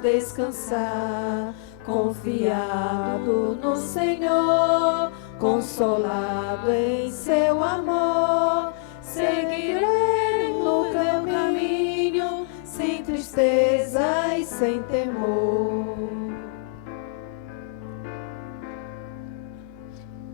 descansar, confiado no Senhor, consolado em seu amor. Seguirei no teu caminho, sem tristeza e sem temor.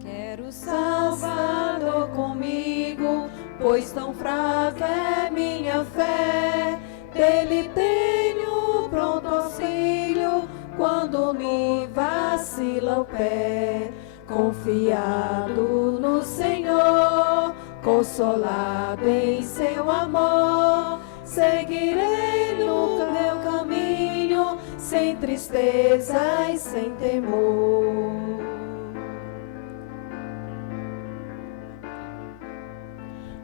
Quero o Salvador comigo, pois tão fraca é minha fé. Dele tenho pronto auxílio, quando me vacila o pé. Confiado no Senhor, consolado em seu amor, seguirei no meu caminho, sem tristeza e sem temor.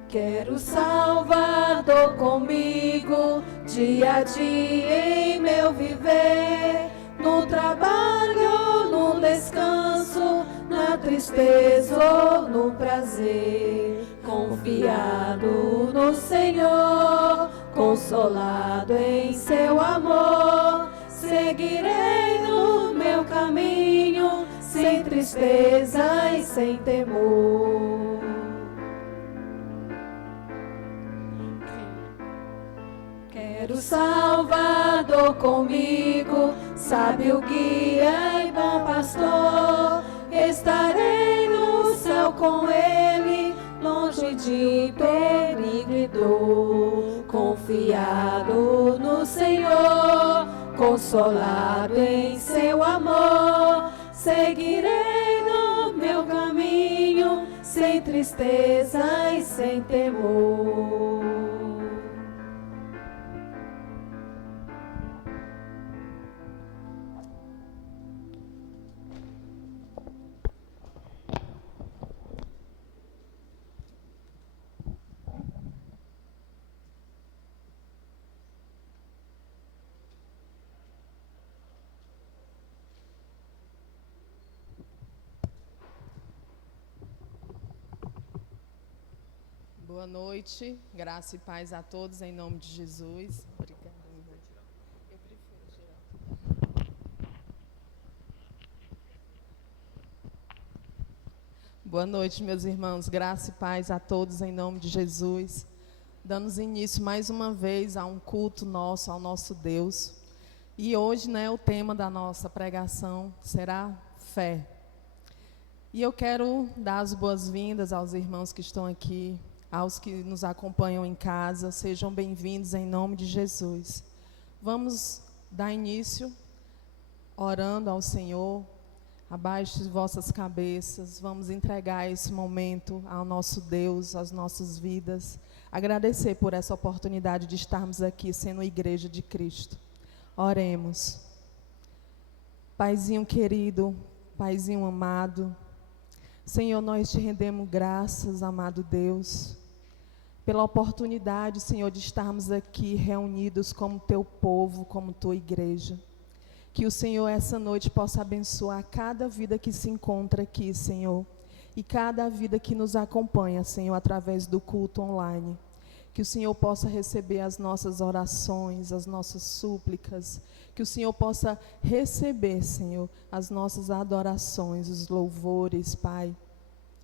Quero o Salvador comigo, dia a dia em meu viver, no trabalho, no descanso, na tristeza ou no prazer. Confiado no Senhor, consolado em seu amor, seguirei no meu caminho, sem tristeza e sem temor. Quero o Salvador comigo, sábio guia e bom pastor. Estarei no céu com ele, longe de perigo e dor. Confiado no Senhor, consolado em seu amor, seguirei no meu caminho, sem tristeza e sem temor. Boa noite, graça e paz a todos em nome de Jesus. Obrigada. Eu prefiro tirar. Boa noite, meus irmãos, graça e paz a todos em nome de Jesus. Damos início mais uma vez a um culto nosso, ao nosso Deus. E hoje, o tema da nossa pregação será fé. E eu quero dar as boas-vindas aos irmãos que estão aqui, aos que nos acompanham em casa. Sejam bem-vindos em nome de Jesus. Vamos dar início orando ao Senhor. Abaixe vossas cabeças, vamos entregar esse momento ao nosso Deus, às nossas vidas. Agradecer por essa oportunidade de estarmos aqui sendo igreja de Cristo. Oremos. Paizinho querido, Paizinho amado, Senhor, nós te rendemos graças, amado Deus, pela oportunidade, Senhor, de estarmos aqui reunidos como teu povo, como tua igreja. Que o Senhor essa noite possa abençoar cada vida que se encontra aqui, Senhor, e cada vida que nos acompanha, Senhor, através do culto online. Que o Senhor possa receber as nossas orações, as nossas súplicas, que o Senhor possa receber, Senhor, as nossas adorações, os louvores, Pai.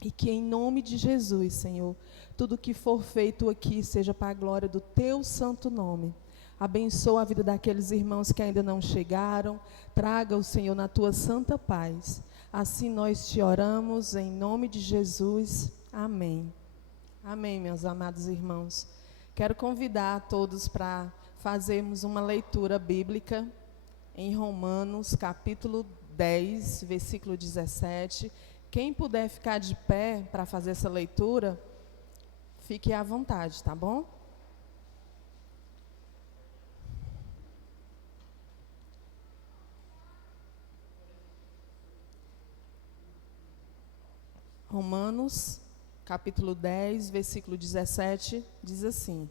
E que em nome de Jesus, Senhor, tudo que for feito aqui seja para a glória do teu santo nome. Abençoa a vida daqueles irmãos que ainda não chegaram. Traga o Senhor na tua santa paz. Assim nós te oramos em nome de Jesus. Amém. Amém, meus amados irmãos. Quero convidar a todos para fazermos uma leitura bíblica em Romanos, capítulo 10, versículo 17. Quem puder ficar de pé para fazer essa leitura, fique à vontade, tá bom? Romanos, capítulo 10, versículo 17, diz assim: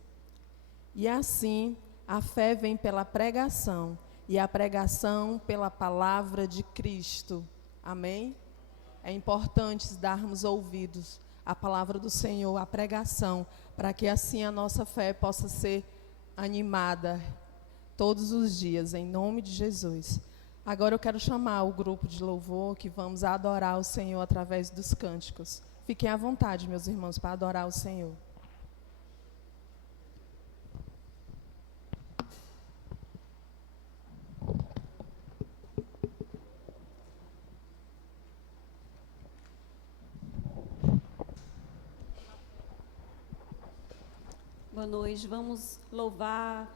E assim, a fé vem pela pregação, e a pregação pela palavra de Cristo. Amém? É importante darmos ouvidos à palavra do Senhor, à pregação, para que assim a nossa fé possa ser animada, todos os dias, em nome de Jesus. Agora eu quero chamar o grupo de louvor que vamos adorar o Senhor através dos cânticos. Fiquem à vontade, meus irmãos, para adorar o Senhor. Boa noite, vamos louvar,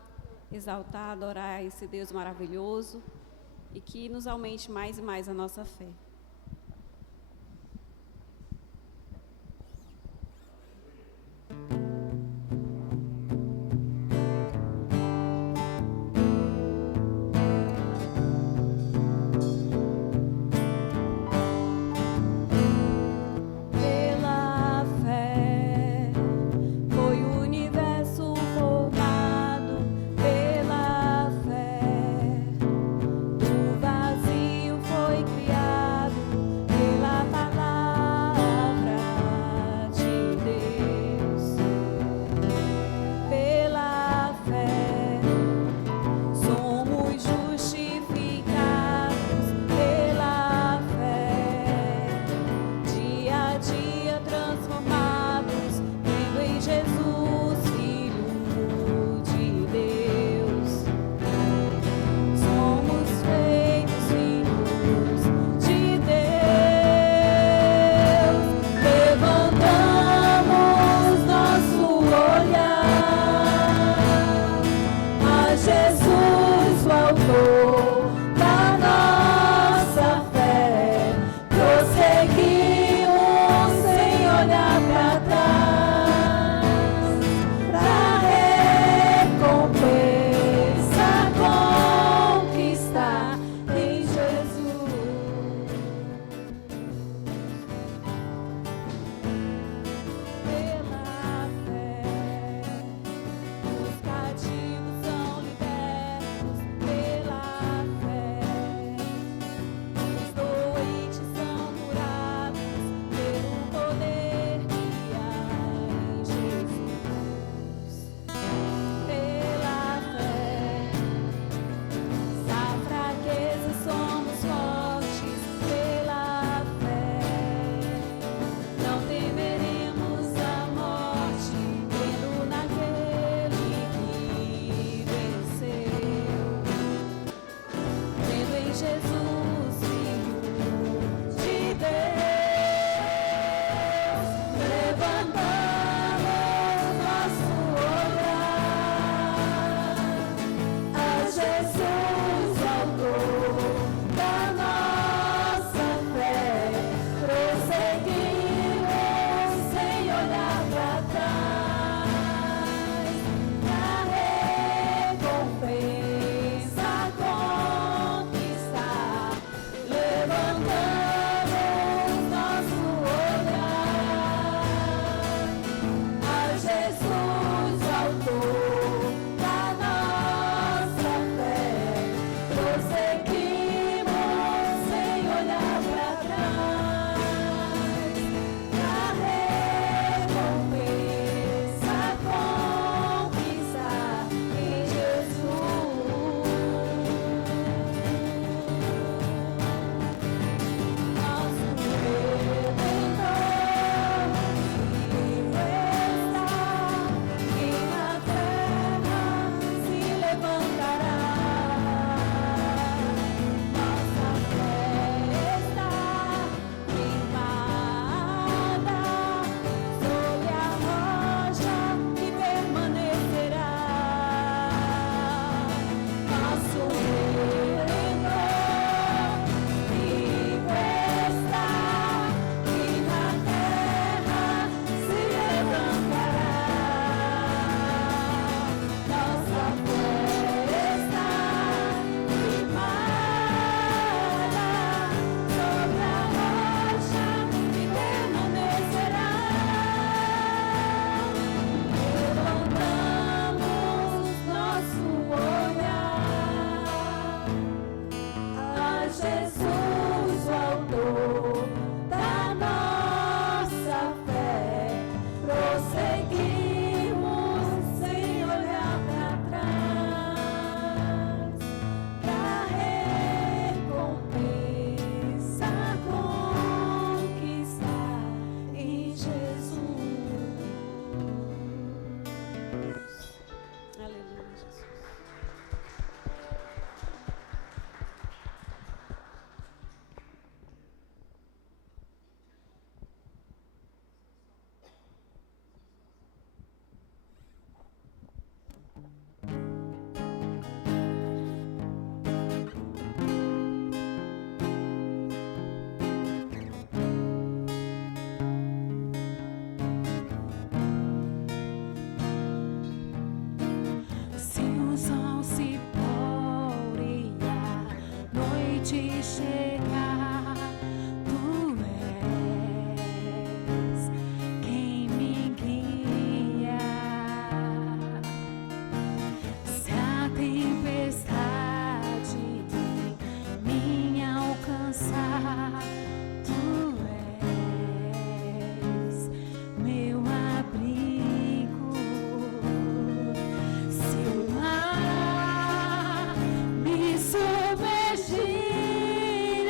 exaltar, adorar esse Deus maravilhoso e que nos aumente mais e mais a nossa fé. Pela fé, do vazio foi criado. chegar, tu és quem me guia. Se a tempestade me alcançar, tu és meu abrigo. Se o mar me submergir,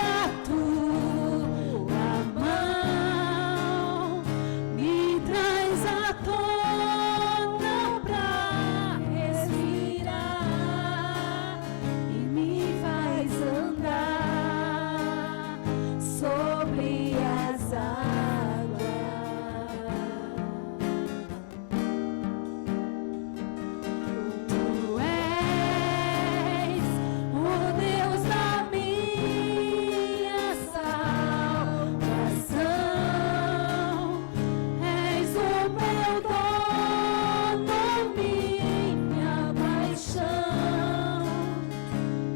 a tua mão me traz à tona pra respirar e me faz andar sobre as águas. Tu és o Deus da minha salvação, és o meu dono, minha paixão,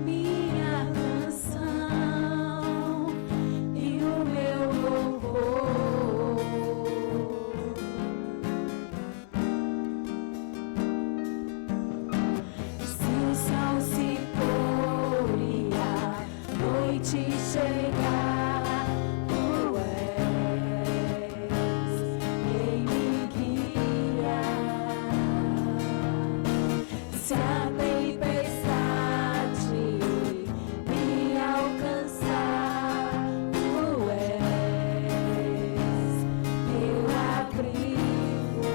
minha canção e o meu louvor. Se o sol se pôr e a noite chegar, tu és quem me guia. Se a tempestade me alcançar, tu és meu abrigo.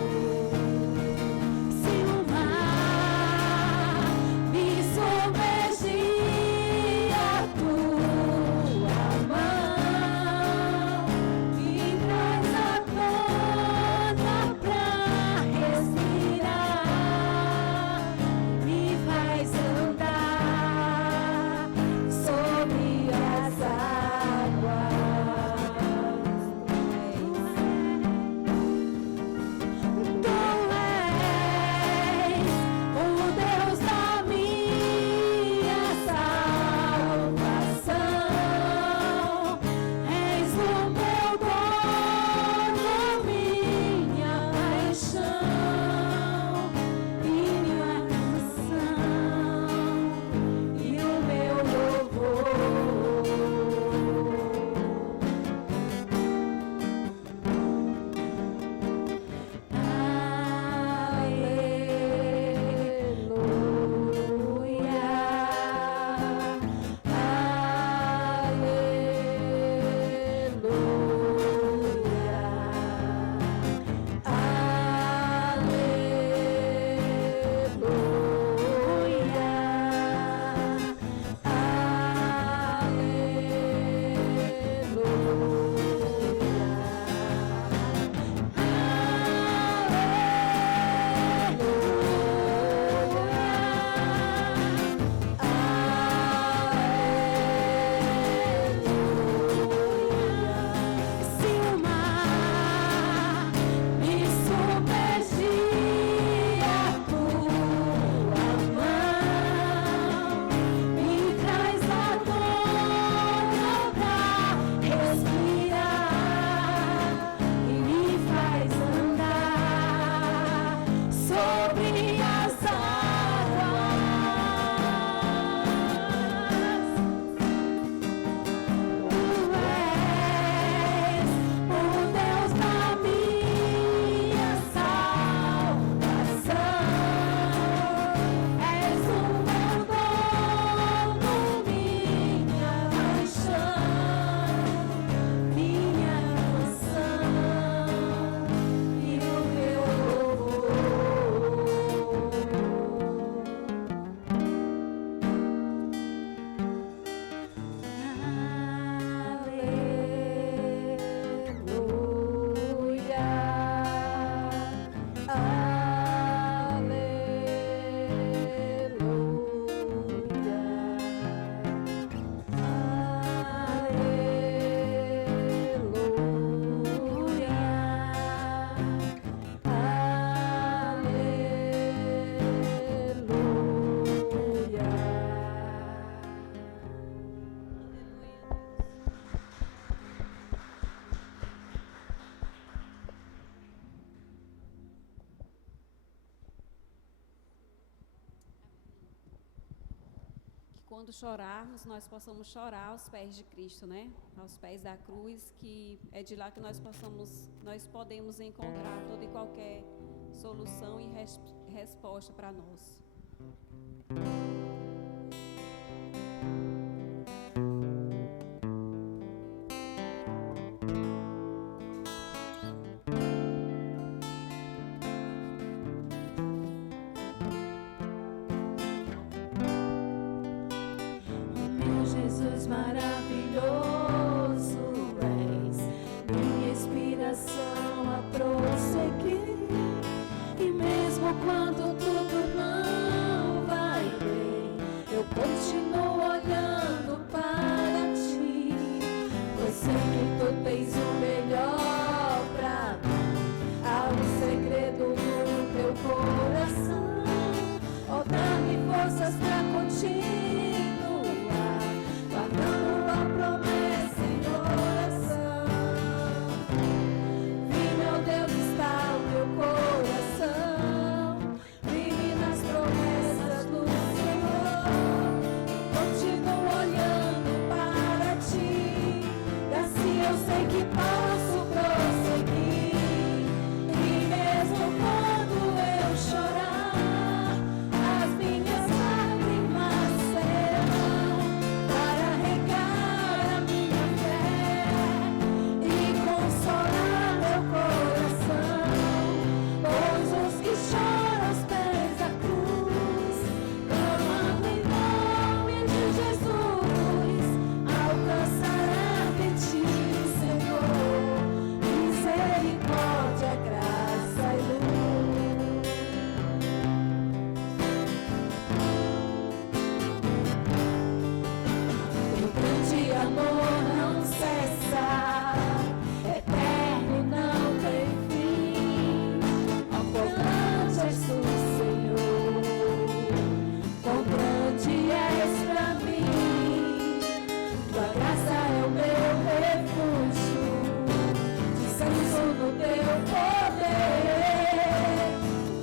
Se o mar me submergir, a tua mão me traz à tona pra respirar, me faz andar sobre as águas. Tu és o Deus da minha salvação, és o meu dono, minha paixão, minha canção e o meu louvor. Se o mar me submergir, a tua mão me traz à tona pra respirar e me faz andar sobre as águas. Tu és o Deus da minha salvação, és o meu dono, minha paixão, minha canção e o meu louvor. quando chorarmos, nós possamos chorar aos pés de Cristo, né? Aos pés da cruz, que é de lá que nós podemos encontrar toda e qualquer solução e resposta para nós. Jesus maravilhoso és, minha inspiração a prosseguir. E mesmo quando tudo não vai bem, eu continuo olhando para ti, pois sei que tu tens o melhor pra mim. Há um segredo no teu coração, oh, dá-me forças pra continuar. A promessa em oração. Vi, meu Deus, está o meu coração. Vive nas promessas do Senhor. Continuo olhando para ti. E assim eu sei que posso prosseguir. E mesmo quando eu chorar, as minhas lágrimas serão para regar a minha fé e consolar meu coração. Pois os que choram aos pés da cruz, clamando em nome de Jesus, alcançará de ti, Senhor, misericórdia, graça e luz. Teu grande amor não cessa, eterno e não tem fim. Ó, quão grande és tu, Senhor, quão grande és pra mim. Tua graça é o meu refúgio, descanso no teu poder.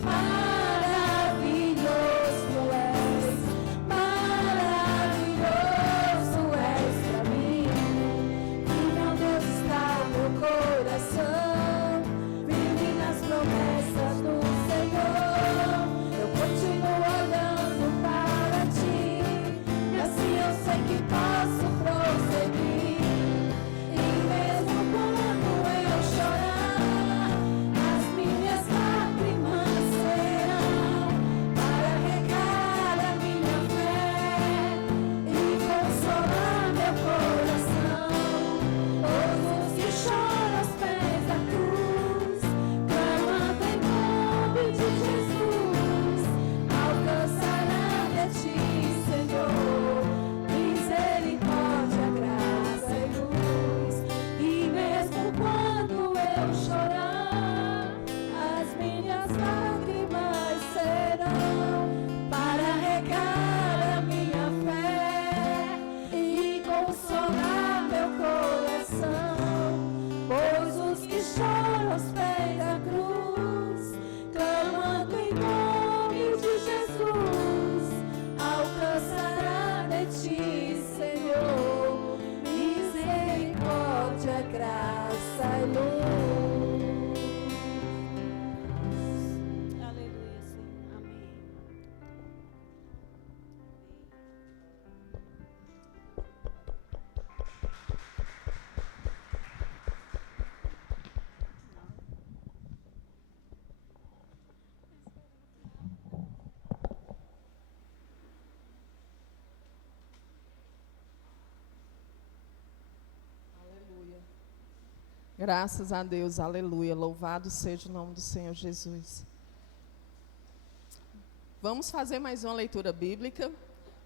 Maravilhoso és, maravilhoso és pra mim. E meu Deus, está o meu coração, vive nas promessas do Senhor. Eu continuo olhando para ti, e assim eu sei que posso prosseguir. E mesmo quando eu chorar, as minhas lágrimas serão para regar a minha fé e consolar meu coração. Pois os que choram aos pés da cruz, clamando em nome de Jesus, alcançará de ti, Senhor, misericórdia, graça e luz. E mesmo quando eu chorar, as minhas lágrimas serão para regar a minha fé e consolar meu coração. Pois os que choram aos pés da cruz, clamando em nome de Jesus, alcançará de ti, Senhor, misericórdia, graça e luz. Aleluia, Senhor. Amém. Aleluia. Graças a Deus, aleluia. Louvado seja o nome do Senhor Jesus. Vamos fazer mais uma leitura bíblica.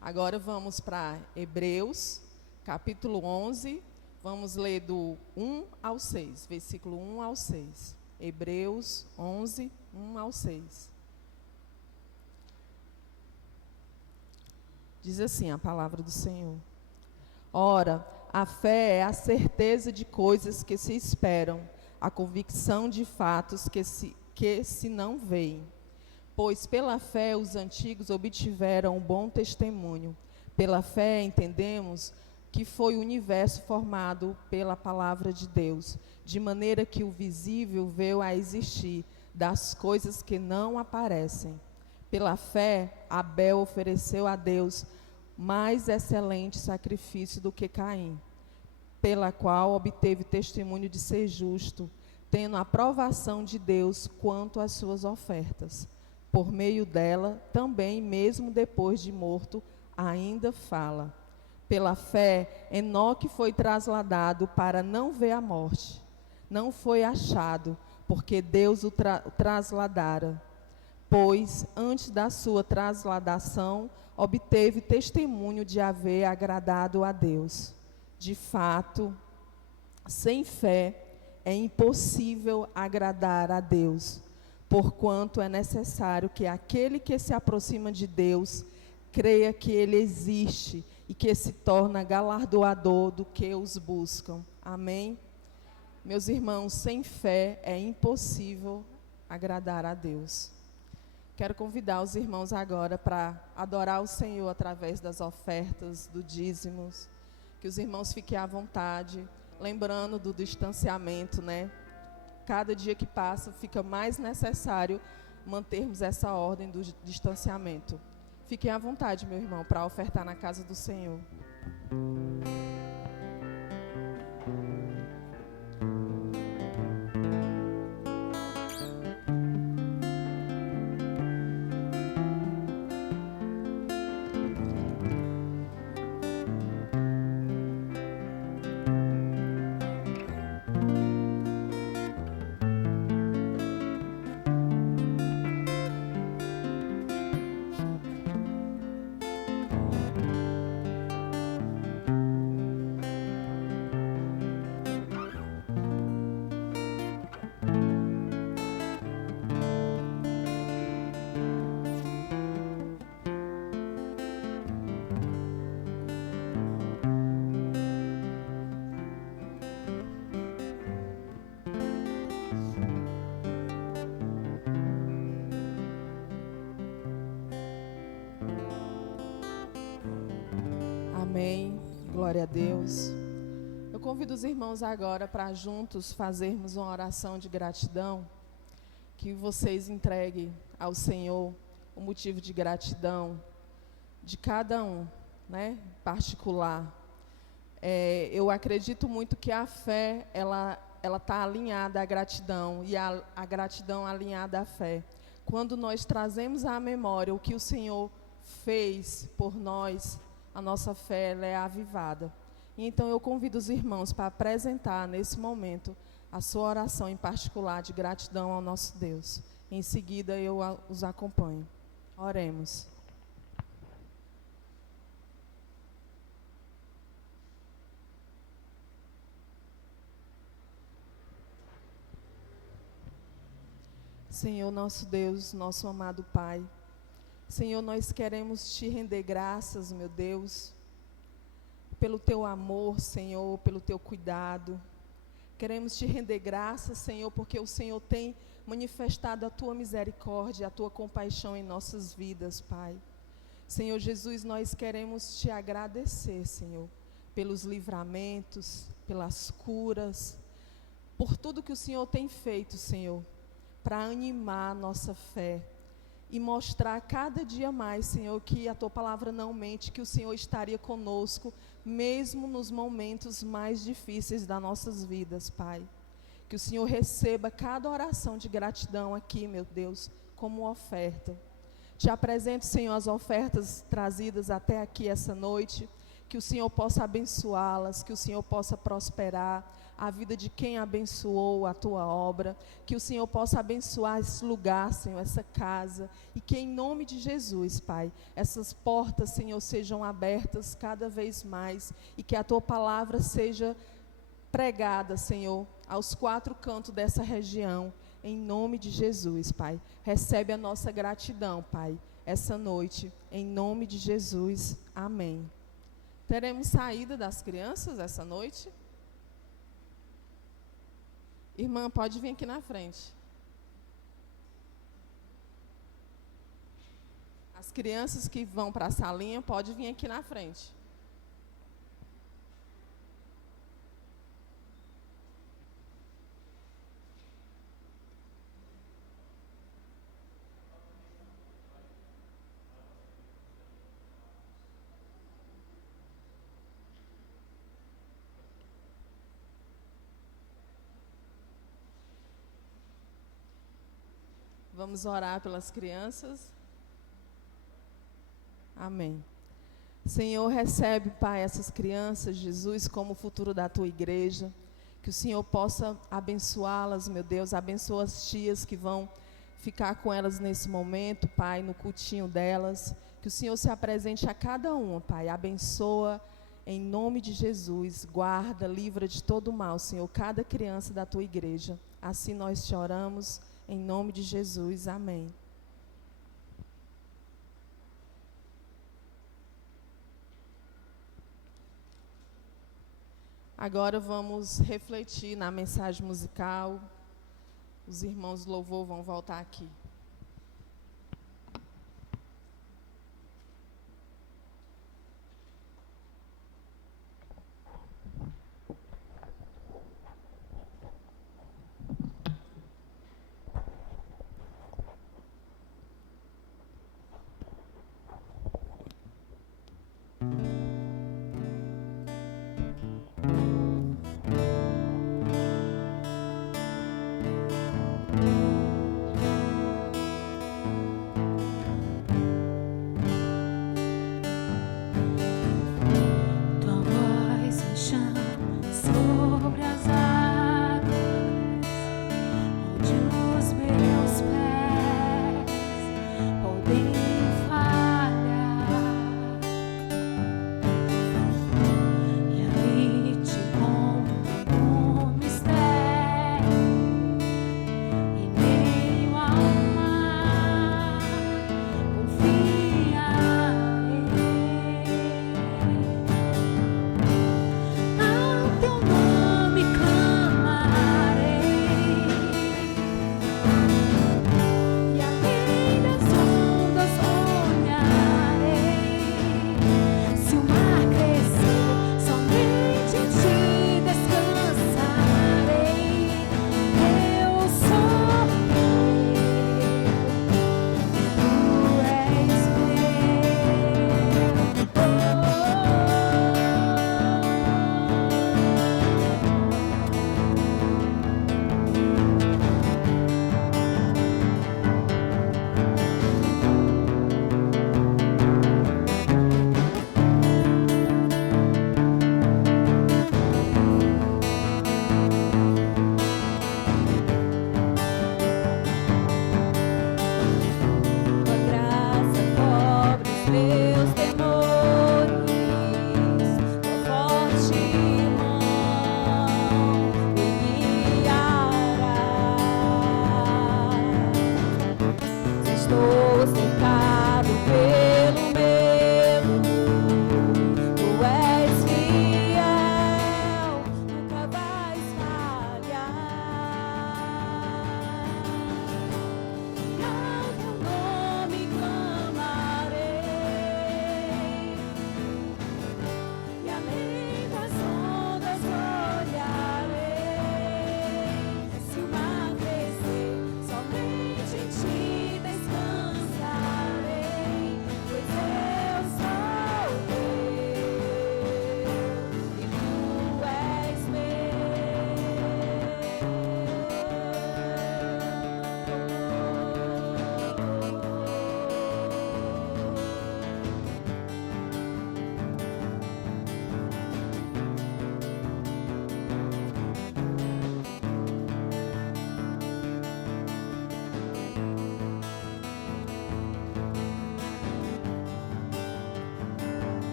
Agora vamos para Hebreus, capítulo 11. Vamos ler do 1 ao 6, versículo 1 ao 6. Hebreus 11, 1 ao 6. Diz assim a palavra do Senhor. Ora, a fé é a certeza de coisas que se esperam, a convicção de fatos que se não veem. Pois pela fé os antigos obtiveram um bom testemunho. Pela fé entendemos que foi o universo formado pela palavra de Deus, de maneira que o visível veio a existir das coisas que não aparecem. Pela fé, Abel ofereceu a Deus mais excelente sacrifício do que Caim, pela qual obteve testemunho de ser justo, tendo a aprovação de Deus quanto às suas ofertas. Por meio dela, também, mesmo depois de morto, ainda fala. Pela fé, Enoque foi trasladado para não ver a morte. Não foi achado, porque Deus o trasladara. Pois, antes da sua trasladação, obteve testemunho de haver agradado a Deus. De fato, sem fé é impossível agradar a Deus, porquanto é necessário que aquele que se aproxima de Deus creia que Ele existe e que se torna galardoador do que os buscam. Amém? Meus irmãos, sem fé é impossível agradar a Deus. Quero convidar os irmãos agora para adorar o Senhor através das ofertas, do dízimos. Que os irmãos fiquem à vontade, lembrando do distanciamento, né? Cada dia que passa fica mais necessário mantermos essa ordem do distanciamento. Fiquem à vontade, meu irmão, para ofertar na casa do Senhor. Amém. Glória a Deus. Eu convido os irmãos agora para juntos fazermos uma oração de gratidão, que vocês entreguem ao Senhor o motivo de gratidão de cada um, né, particular. Eu acredito muito que a fé, ela está alinhada à gratidão, e a gratidão alinhada à fé. Quando nós trazemos à memória o que o Senhor fez por nós, a nossa fé ela é avivada. E então eu convido os irmãos para apresentar nesse momento a sua oração em particular de gratidão ao nosso Deus. Em seguida eu os acompanho. Oremos. Senhor nosso Deus, nosso amado Pai, Senhor, nós queremos te render graças, meu Deus, pelo teu amor, Senhor, pelo teu cuidado. Queremos te render graças, Senhor, porque o Senhor tem manifestado a tua misericórdia, a tua compaixão em nossas vidas, Pai. Senhor Jesus, nós queremos te agradecer, Senhor, pelos livramentos, pelas curas, por tudo que o Senhor tem feito, Senhor, para animar a nossa fé e mostrar cada dia mais, Senhor, que a tua palavra não mente, que o Senhor estaria conosco, mesmo nos momentos mais difíceis das nossas vidas, Pai. Que o Senhor receba cada oração de gratidão aqui, meu Deus, como oferta. Te apresento, Senhor, as ofertas trazidas até aqui essa noite, que o Senhor possa abençoá-las, que o Senhor possa prosperar a vida de quem abençoou a tua obra, que o Senhor possa abençoar esse lugar, Senhor, essa casa, e que em nome de Jesus, Pai, essas portas, Senhor, sejam abertas cada vez mais, e que a tua palavra seja pregada, Senhor, aos quatro cantos dessa região, em nome de Jesus, Pai. Recebe a nossa gratidão, Pai, essa noite, em nome de Jesus, amém. Teremos saída das crianças essa noite? Irmã, pode vir aqui na frente. As crianças que vão para a salinha, pode vir aqui na frente. Vamos orar pelas crianças. Amém. Senhor, recebe, Pai, essas crianças, Jesus, como o futuro da tua igreja. Que o Senhor possa abençoá-las, meu Deus. Abençoa as tias que vão ficar com elas nesse momento, Pai, no cultinho delas. Que o Senhor se apresente a cada uma, Pai. Abençoa em nome de Jesus. Guarda, livra de todo mal, Senhor, cada criança da tua igreja. Assim nós te oramos, em nome de Jesus. Amém. Agora vamos refletir na mensagem musical. Os irmãos do louvor vão voltar aqui.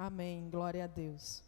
Amém. Glória a Deus.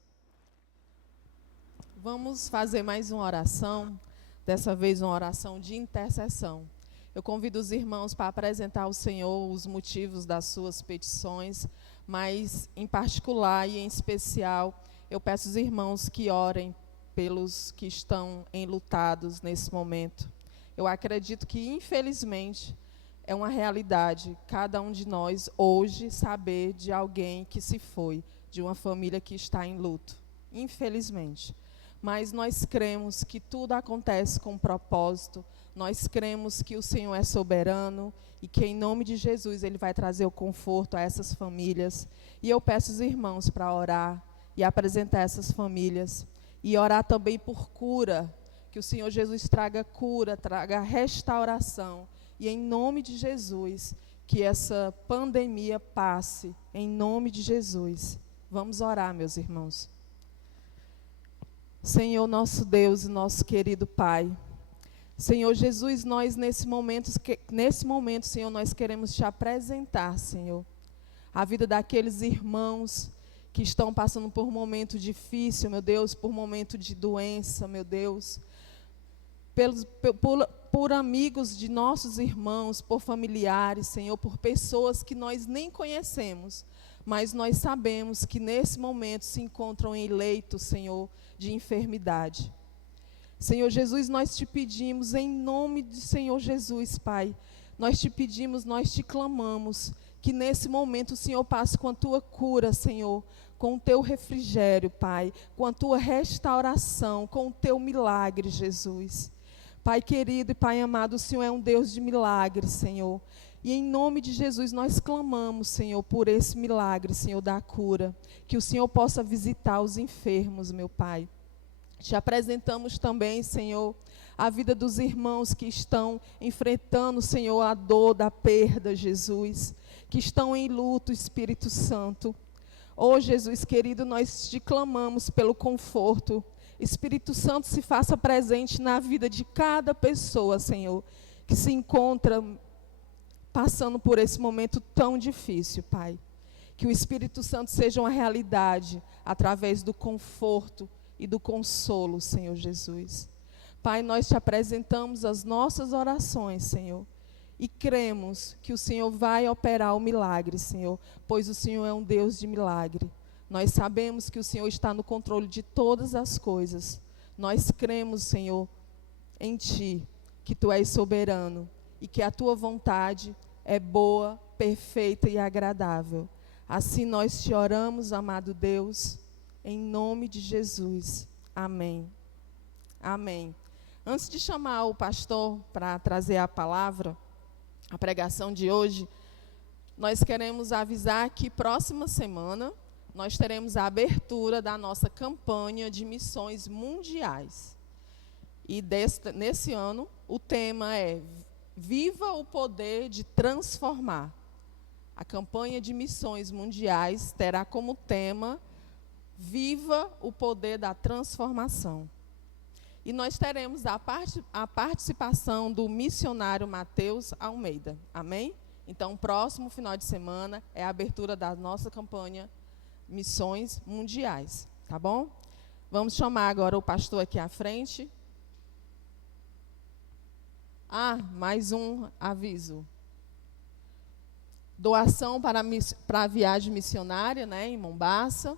Vamos fazer mais uma oração, dessa vez uma oração de intercessão. Eu convido os irmãos para apresentar ao Senhor os motivos das suas petições, mas em particular e em especial, eu peço aos irmãos que orem pelos que estão enlutados nesse momento. Eu acredito que, infelizmente, é uma realidade cada um de nós hoje saber de alguém que se foi, de uma família que está em luto, infelizmente. Mas nós cremos que tudo acontece com propósito, nós cremos que o Senhor é soberano e que em nome de Jesus Ele vai trazer o conforto a essas famílias. E eu peço os irmãos para orar e apresentar essas famílias e orar também por cura, que o Senhor Jesus traga cura, traga restauração e em nome de Jesus, que essa pandemia passe, em nome de Jesus. Vamos orar, meus irmãos. Senhor, nosso Deus e nosso querido Pai, Senhor Jesus, nós nesse momento, Senhor, nós queremos te apresentar, Senhor, a vida daqueles irmãos que estão passando por um momento difícil, meu Deus, por um momento de doença, meu Deus, por amigos de nossos irmãos, por familiares, Senhor, por pessoas que nós nem conhecemos, mas nós sabemos que nesse momento se encontram em leito, Senhor, de enfermidade. Senhor Jesus, nós te pedimos, em nome de Senhor Jesus, Pai, nós te pedimos, nós te clamamos, que nesse momento o Senhor passe com a tua cura, Senhor, com o teu refrigério, Pai, com a tua restauração, com o teu milagre, Jesus. Pai querido e Pai amado, o Senhor é um Deus de milagres, Senhor. E em nome de Jesus nós clamamos, Senhor, por esse milagre, Senhor, da cura. Que o Senhor possa visitar os enfermos, meu Pai. Te apresentamos também, Senhor, a vida dos irmãos que estão enfrentando, Senhor, a dor da perda, Jesus. Que estão em luto, Espírito Santo. Oh, Jesus querido, nós te clamamos pelo conforto. Espírito Santo, se faça presente na vida de cada pessoa, Senhor, que se encontra passando por esse momento tão difícil, Pai. Que o Espírito Santo seja uma realidade através do conforto e do consolo, Senhor Jesus. Pai, nós te apresentamos as nossas orações, Senhor, e cremos que o Senhor vai operar o milagre, Senhor, pois o Senhor é um Deus de milagre. Nós sabemos que o Senhor está no controle de todas as coisas. Nós cremos, Senhor, em Ti, que Tu és soberano e que a Tua vontade é boa, perfeita e agradável. Assim nós te oramos, amado Deus, em nome de Jesus. Amém. Amém. Antes de chamar o pastor para trazer a palavra, a pregação de hoje, nós queremos avisar que próxima semana nós teremos a abertura da nossa campanha de missões mundiais. E nesse ano, o tema é Viva o Poder de Transformar. A campanha de missões mundiais terá como tema Viva o Poder da Transformação. E nós teremos a participação do missionário Mateus Almeida. Amém? Então, próximo final de semana é a abertura da nossa campanha Missões Mundiais. Tá bom? Vamos chamar agora o pastor aqui à frente. Mais um aviso. Doação para a viagem missionária, né, em Mombaça,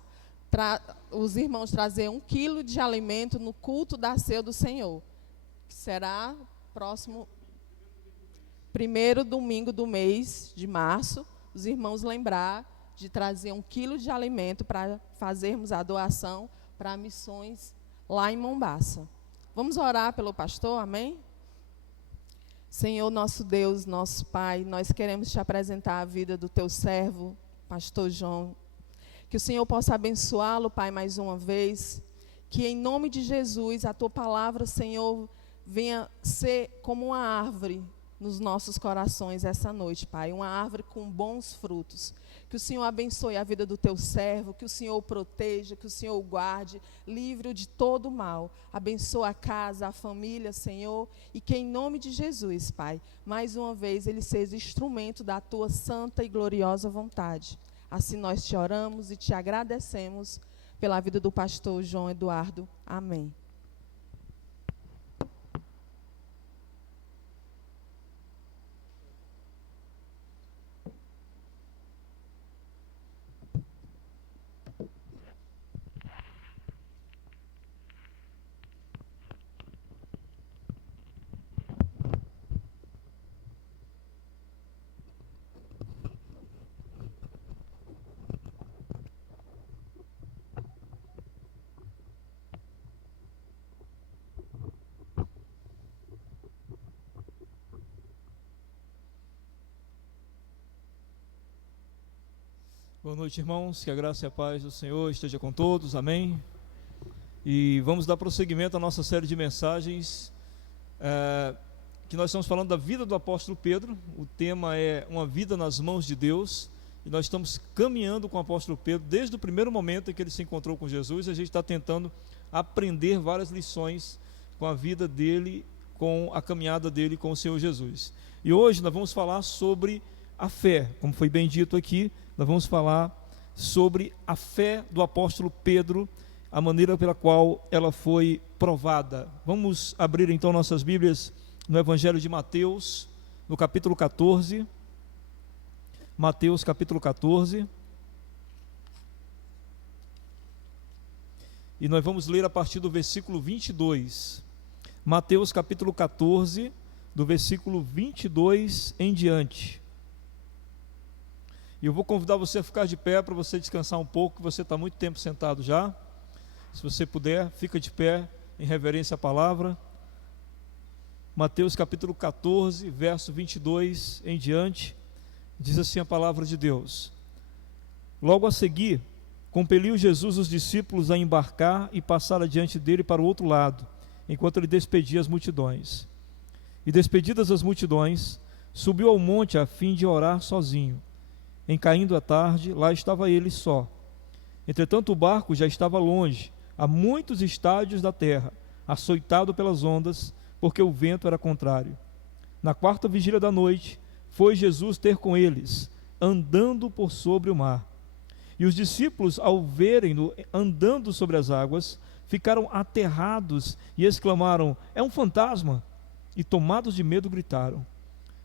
para os irmãos trazer 1 quilo de alimento no culto da ceia do Senhor, que será próximo primeiro domingo do mês de março. Os irmãos lembrar de trazer 1 quilo de alimento para fazermos a doação para missões lá em Mombaça. Vamos orar pelo pastor, amém? Senhor, nosso Deus, nosso Pai, nós queremos te apresentar a vida do teu servo, pastor João. Que o Senhor possa abençoá-lo, Pai, mais uma vez. Que em nome de Jesus, a tua palavra, Senhor, venha ser como uma árvore nos nossos corações essa noite, Pai. Uma árvore com bons frutos. Que o Senhor abençoe a vida do teu servo, que o Senhor o proteja, que o Senhor o guarde, livre-o de todo o mal. Abençoa a casa, a família, Senhor, e que em nome de Jesus, Pai, mais uma vez ele seja instrumento da tua santa e gloriosa vontade. Assim nós te oramos e te agradecemos pela vida do pastor João Eduardo. Amém. Boa noite, irmãos, que a graça e a paz do Senhor esteja com todos, amém? E vamos dar prosseguimento à nossa série de mensagens, que nós estamos falando da vida do apóstolo Pedro. O tema é uma vida nas mãos de Deus, e nós estamos caminhando com o apóstolo Pedro desde o primeiro momento em que ele se encontrou com Jesus. A gente está tentando aprender várias lições com a vida dele, com a caminhada dele com o Senhor Jesus. E hoje nós vamos falar sobre a fé, como foi bem dito aqui. Nós vamos falar sobre a fé do apóstolo Pedro, a maneira pela qual ela foi provada. Vamos abrir então nossas Bíblias no Evangelho de Mateus, no capítulo 14. Mateus capítulo 14. E nós vamos ler a partir do versículo 22. Mateus capítulo 14, do versículo 22 em diante. E eu vou convidar você a ficar de pé para você descansar um pouco, você está muito tempo sentado já. Se você puder, fica de pé em reverência à palavra. Mateus capítulo 14, verso 22 em diante, diz assim a palavra de Deus. Logo a seguir, compeliu Jesus os discípulos a embarcar e passar adiante dele para o outro lado, enquanto ele despedia as multidões. E despedidas as multidões, subiu ao monte a fim de orar sozinho. Em caindo a tarde, lá estava ele só. Entretanto o barco já estava longe, a muitos estádios da terra, açoitado pelas ondas, porque o vento era contrário. Na quarta vigília da noite, foi Jesus ter com eles, andando por sobre o mar. E os discípulos, ao verem-no andando sobre as águas, ficaram aterrados e exclamaram: é um fantasma! E tomados de medo gritaram.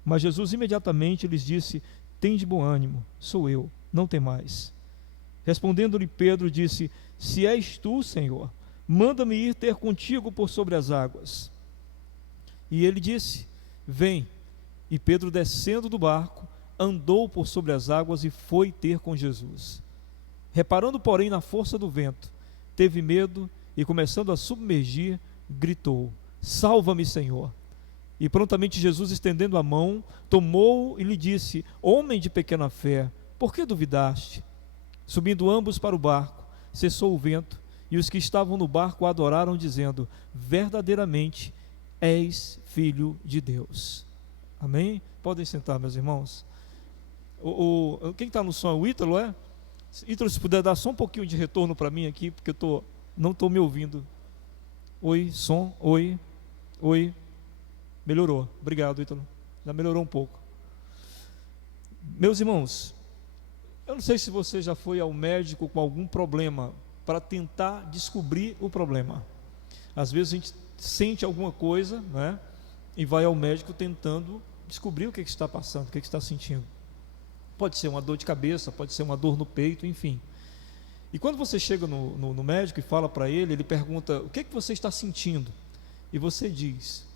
Mas Jesus imediatamente lhes disse: tende bom ânimo, sou eu, não temais. Respondendo-lhe Pedro, disse: se és tu, Senhor, manda-me ir ter contigo por sobre as águas. E ele disse: vem. E Pedro, descendo do barco, andou por sobre as águas e foi ter com Jesus. Reparando, porém, na força do vento, teve medo e, começando a submergir, gritou: salva-me, Senhor. E prontamente Jesus, estendendo a mão, tomou-o e lhe disse: homem de pequena fé, por que duvidaste? Subindo ambos para o barco, cessou o vento, e os que estavam no barco o adoraram, dizendo: verdadeiramente és filho de Deus. Amém? Podem sentar, meus irmãos. Quem está no som é o Ítalo, é? Ítalo, se puder dar só um pouquinho de retorno para mim aqui, porque não estou me ouvindo. Oi, som, oi, oi. Melhorou, obrigado, Ítalo. Já melhorou um pouco. Meus irmãos, eu não sei se você já foi ao médico com algum problema para tentar descobrir o problema. Às vezes a gente sente alguma coisa, né, e vai ao médico tentando descobrir o que está passando, o que está sentindo. Pode ser uma dor de cabeça, pode ser uma dor no peito, enfim. E quando você chega no médico e fala para ele, ele pergunta: o que você está sentindo? E você diz.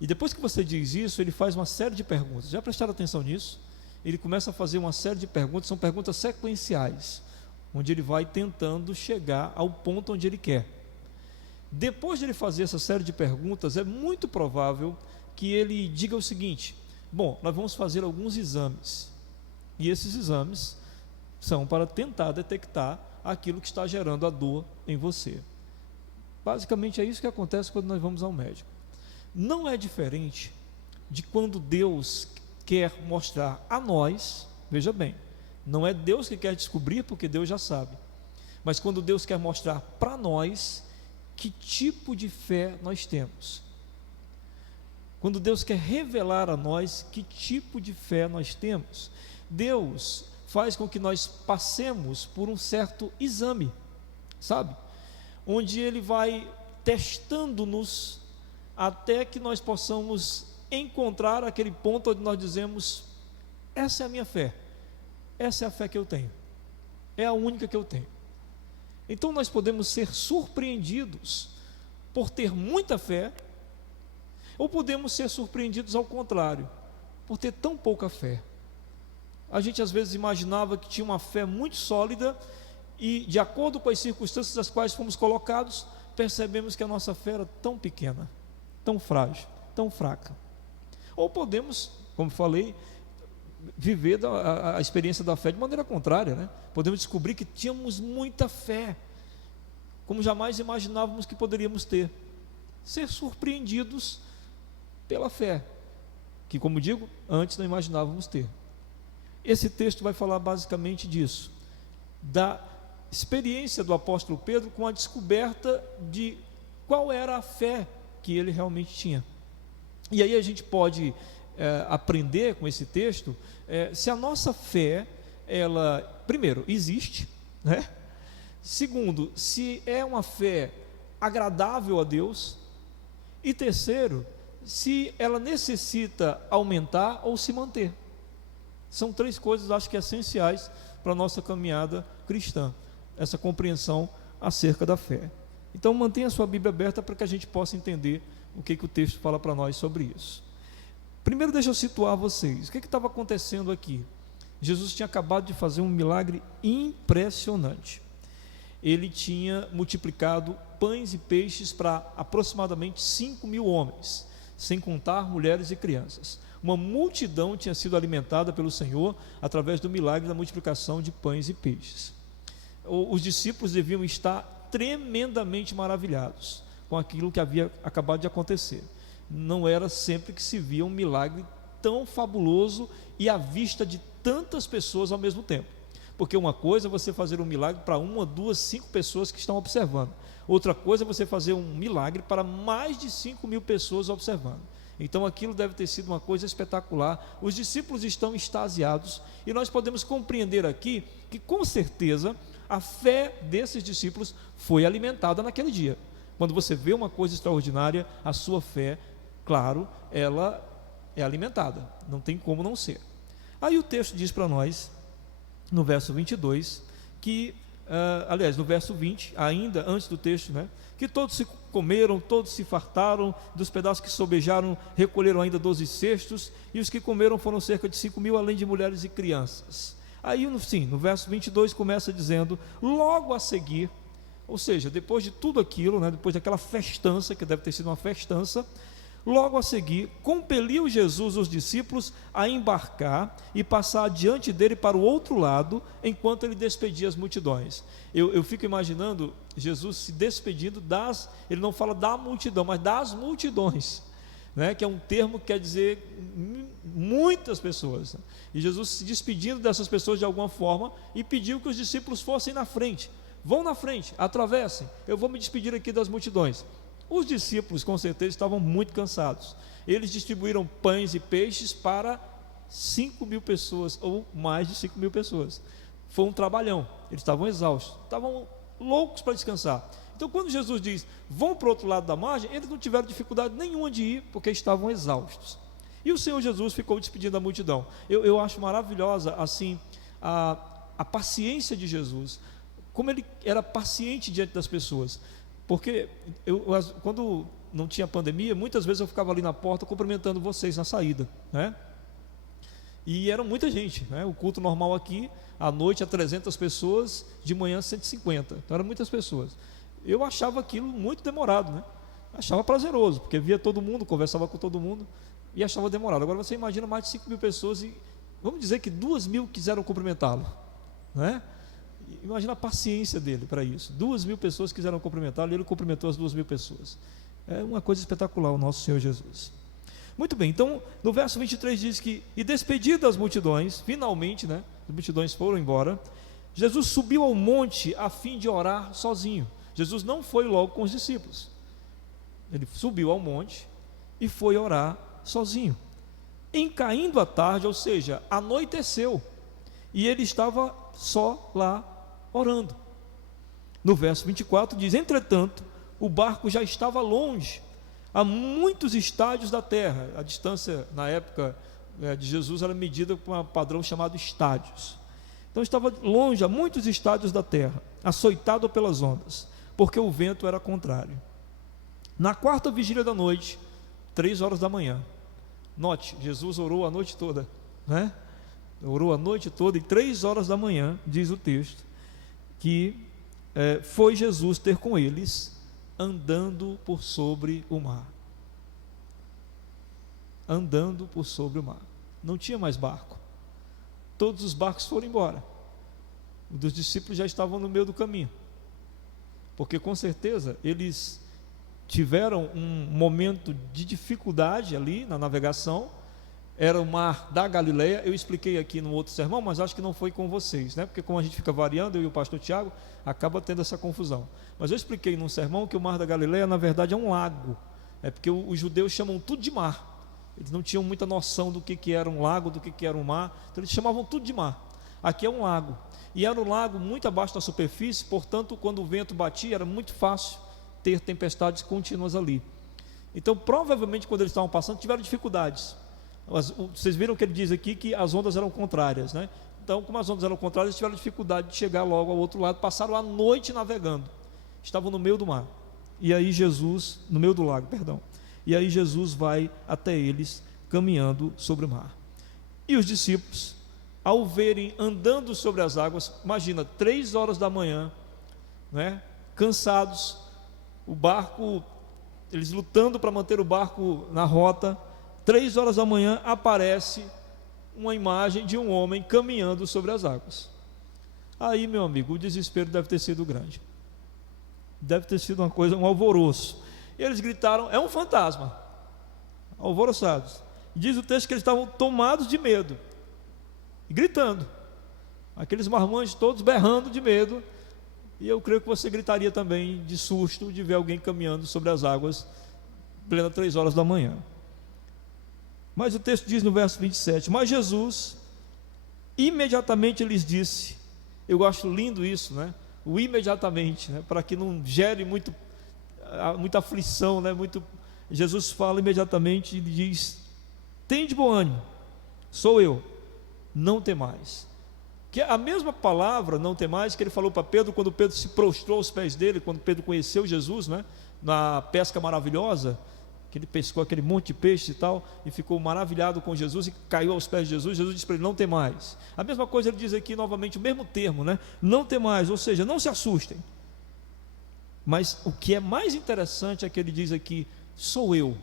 E depois que você diz isso, ele faz uma série de perguntas. Já prestaram atenção nisso? Ele começa a fazer uma série de perguntas, são perguntas sequenciais, onde ele vai tentando chegar ao ponto onde ele quer. Depois de ele fazer essa série de perguntas, é muito provável que ele diga o seguinte: bom, nós vamos fazer alguns exames. E esses exames são para tentar detectar aquilo que está gerando a dor em você. Basicamente é isso que acontece quando nós vamos ao médico. Não é diferente de quando Deus quer mostrar a nós, veja bem, não é Deus que quer descobrir, porque Deus já sabe, mas quando Deus quer mostrar para nós que tipo de fé nós temos, quando Deus quer revelar a nós que tipo de fé nós temos. Deus faz com que nós passemos por um certo exame, sabe? Onde ele vai testando-nos até que nós possamos encontrar aquele ponto onde nós dizemos: essa é a minha fé, essa é a fé que eu tenho, é a única que eu tenho. Então nós podemos ser surpreendidos por ter muita fé, ou podemos ser surpreendidos ao contrário, por ter tão pouca fé. A gente às vezes imaginava que tinha uma fé muito sólida e, de acordo com as circunstâncias das quais fomos colocados, percebemos que a nossa fé era tão pequena, tão frágil, tão fraca. Ou podemos, como falei, viver a experiência da fé de maneira contrária, né? Podemos descobrir que tínhamos muita fé, como jamais imaginávamos que poderíamos ter. Ser surpreendidos pela fé, que, como digo, antes não imaginávamos ter. Esse texto vai falar basicamente disso, da experiência do apóstolo Pedro com a descoberta de qual era a fé que ele realmente tinha. E aí a gente pode aprender com esse texto se a nossa fé, ela, primeiro, existe, né? Segundo, se é uma fé agradável a Deus, e terceiro, se ela necessita aumentar ou se manter. São três coisas, acho que essenciais para a nossa caminhada cristã, essa compreensão acerca da fé. Então mantenha a sua Bíblia aberta para que a gente possa entender o que o texto fala para nós sobre isso. Primeiro, deixa eu situar vocês, o que estava acontecendo aqui? Jesus tinha acabado de fazer um milagre impressionante. Ele tinha multiplicado pães e peixes para aproximadamente 5.000 homens, sem contar mulheres e crianças. Uma multidão tinha sido alimentada pelo Senhor através do milagre da multiplicação de pães e peixes. Os discípulos deviam estar tremendamente maravilhados com aquilo que havia acabado de acontecer. Não era sempre que se via um milagre tão fabuloso e à vista de tantas pessoas ao mesmo tempo. Porque uma coisa é você fazer um milagre para 1, 2, 5 pessoas que estão observando. Outra coisa é você fazer um milagre para mais de 5.000 pessoas observando. Então aquilo deve ter sido uma coisa espetacular. Os discípulos estão extasiados e nós podemos compreender aqui que com certeza a fé desses discípulos foi alimentada naquele dia. Quando você vê uma coisa extraordinária, a sua fé, claro, ela é alimentada, não tem como não ser. Aí o texto diz para nós, no verso 22, que, aliás, no verso 20, ainda antes do texto, né, que todos se comeram, todos se fartaram, dos pedaços que sobejaram, recolheram ainda 12 cestos, e os que comeram foram cerca de 5.000, além de mulheres e crianças. Aí, no verso 22 começa dizendo, logo a seguir, ou seja, depois de tudo aquilo, né, depois daquela festança, que deve ter sido uma festança, logo a seguir, compeliu Jesus os discípulos a embarcar e passar adiante dele para o outro lado, enquanto ele despedia as multidões. Eu fico imaginando Jesus se despedindo ele não fala da multidão, mas das multidões, né, que é um termo que quer dizer muitas pessoas. E Jesus se despedindo dessas pessoas de alguma forma e pediu que os discípulos fossem na frente. Vão na frente, atravessem, eu vou me despedir aqui das multidões. Os discípulos com certeza estavam muito cansados. Eles distribuíram pães e peixes para 5.000 pessoas, ou mais de 5.000 pessoas. Foi um trabalhão, eles estavam exaustos, estavam loucos para descansar. Então quando Jesus diz, vão para o outro lado da margem, eles não tiveram dificuldade nenhuma de ir, porque estavam exaustos. E o Senhor Jesus ficou despedindo da multidão. Eu acho maravilhosa assim a paciência de Jesus, como ele era paciente diante das pessoas. Porque quando não tinha pandemia, muitas vezes eu ficava ali na porta cumprimentando vocês na saída, né? E era muita gente, né? O culto normal aqui, à noite, 300 pessoas, de manhã 150, então eram muitas pessoas. Eu achava aquilo muito demorado, né? Achava prazeroso, porque via todo mundo, conversava com todo mundo e achava demorado. Agora você imagina mais de 5.000 pessoas e vamos dizer que 2.000 quiseram cumprimentá-lo, né? Imagina a paciência dele para isso. 2.000 pessoas quiseram cumprimentá-lo e ele cumprimentou as 2.000 pessoas. É uma coisa espetacular o nosso Senhor Jesus. Muito bem, então no verso 23 diz que, e despedido das multidões, finalmente, né, as multidões foram embora, Jesus subiu ao monte a fim de orar sozinho. Jesus não foi logo com os discípulos. Ele subiu ao monte e foi orar sozinho. Em caindo a tarde, ou seja, anoiteceu, e ele estava só lá orando. No verso 24 diz: entretanto, o barco já estava longe, a muitos estádios da terra. A distância na época de Jesus era medida com um padrão chamado estádios. Então estava longe, a muitos estádios da terra, açoitado pelas ondas, porque o vento era contrário. Na quarta vigília da noite, 3 horas da manhã, note, Jesus orou a noite toda, né? Orou a noite toda, e 3 horas da manhã, diz o texto, que foi Jesus ter com eles, andando por sobre o mar. Andando por sobre o mar. Não tinha mais barco. Todos os barcos foram embora. Os dos discípulos já estavam no meio do caminho. Porque com certeza eles tiveram um momento de dificuldade ali na navegação. Era o mar da Galileia. Eu expliquei aqui no outro sermão, mas acho que não foi com vocês, né? Porque como a gente fica variando, eu e o pastor Tiago, acaba tendo essa confusão. Mas eu expliquei num sermão que o mar da Galileia na verdade é um lago. É porque os judeus chamam tudo de mar. Eles não tinham muita noção do que era um lago, do que era um mar. Então eles chamavam tudo de mar. Aqui é um lago. E era um lago muito abaixo da superfície, portanto, quando o vento batia, era muito fácil ter tempestades contínuas ali. Então, provavelmente, quando eles estavam passando, tiveram dificuldades. Vocês viram que ele diz aqui que as ondas eram contrárias, né? Então, como as ondas eram contrárias, eles tiveram dificuldade de chegar logo ao outro lado. Passaram a noite navegando. Estavam no meio do mar. E aí Jesus, no meio do lago, perdão. E aí Jesus vai até eles, caminhando sobre o mar. E os discípulos, ao verem andando sobre as águas, imagina, 3 horas da manhã, né, cansados, o barco, eles lutando para manter o barco na rota. 3 horas da manhã aparece uma imagem de um homem caminhando sobre as águas. Aí, meu amigo, o desespero deve ter sido grande. Deve ter sido uma coisa, um alvoroço. Eles gritaram: é um fantasma. Alvoroçados. Diz o texto que eles estavam tomados de medo, gritando. Aqueles marmanjos todos berrando de medo. E eu creio que você gritaria também de susto de ver alguém caminhando sobre as águas, plena 3 horas da manhã. Mas o texto diz no verso 27, mas Jesus imediatamente lhes disse, eu acho lindo isso, né? O imediatamente, né? Para que não gere muita aflição, né? Jesus fala imediatamente e diz: tende bom ânimo, sou eu, não temais. Que é a mesma palavra, não temais, que ele falou para Pedro quando Pedro se prostrou aos pés dele, quando Pedro conheceu Jesus, né? Na pesca maravilhosa, que ele pescou aquele monte de peixe e tal, e ficou maravilhado com Jesus e caiu aos pés de Jesus. Jesus disse para ele: não temais. A mesma coisa ele diz aqui novamente, o mesmo termo, né? Não temais, ou seja, não se assustem. Mas o que é mais interessante é que ele diz aqui: sou eu,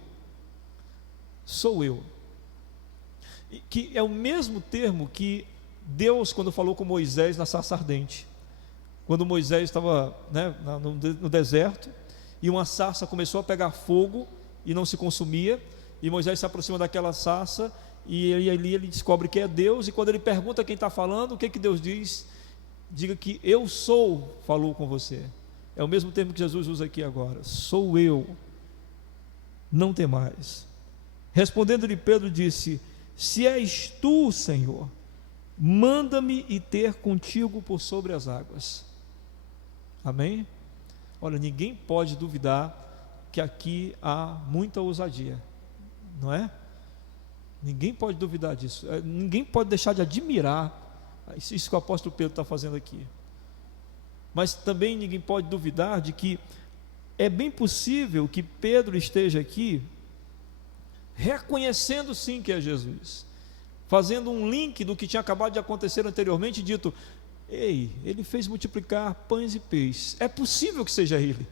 que é o mesmo termo que Deus, quando falou com Moisés na sarça ardente, quando Moisés estava, né, no deserto, e uma sarça começou a pegar fogo e não se consumia, e Moisés se aproxima daquela sarça, e ali ele descobre que é Deus, e quando ele pergunta quem está falando, o que Deus diz? Diga que eu sou, falou com você. É o mesmo termo que Jesus usa aqui agora: sou eu, não temais. Respondendo-lhe Pedro disse: se és tu, Senhor, manda-me ir ter contigo por sobre as águas. Amém? Olha, ninguém pode duvidar que aqui há muita ousadia, não é? Ninguém pode duvidar disso. Ninguém pode deixar de admirar isso que o apóstolo Pedro está fazendo aqui. Mas também ninguém pode duvidar de que é bem possível que Pedro esteja aqui reconhecendo sim que é Jesus, fazendo um link do que tinha acabado de acontecer anteriormente, dito: ei, ele fez multiplicar pães e peixes, é possível que seja ele.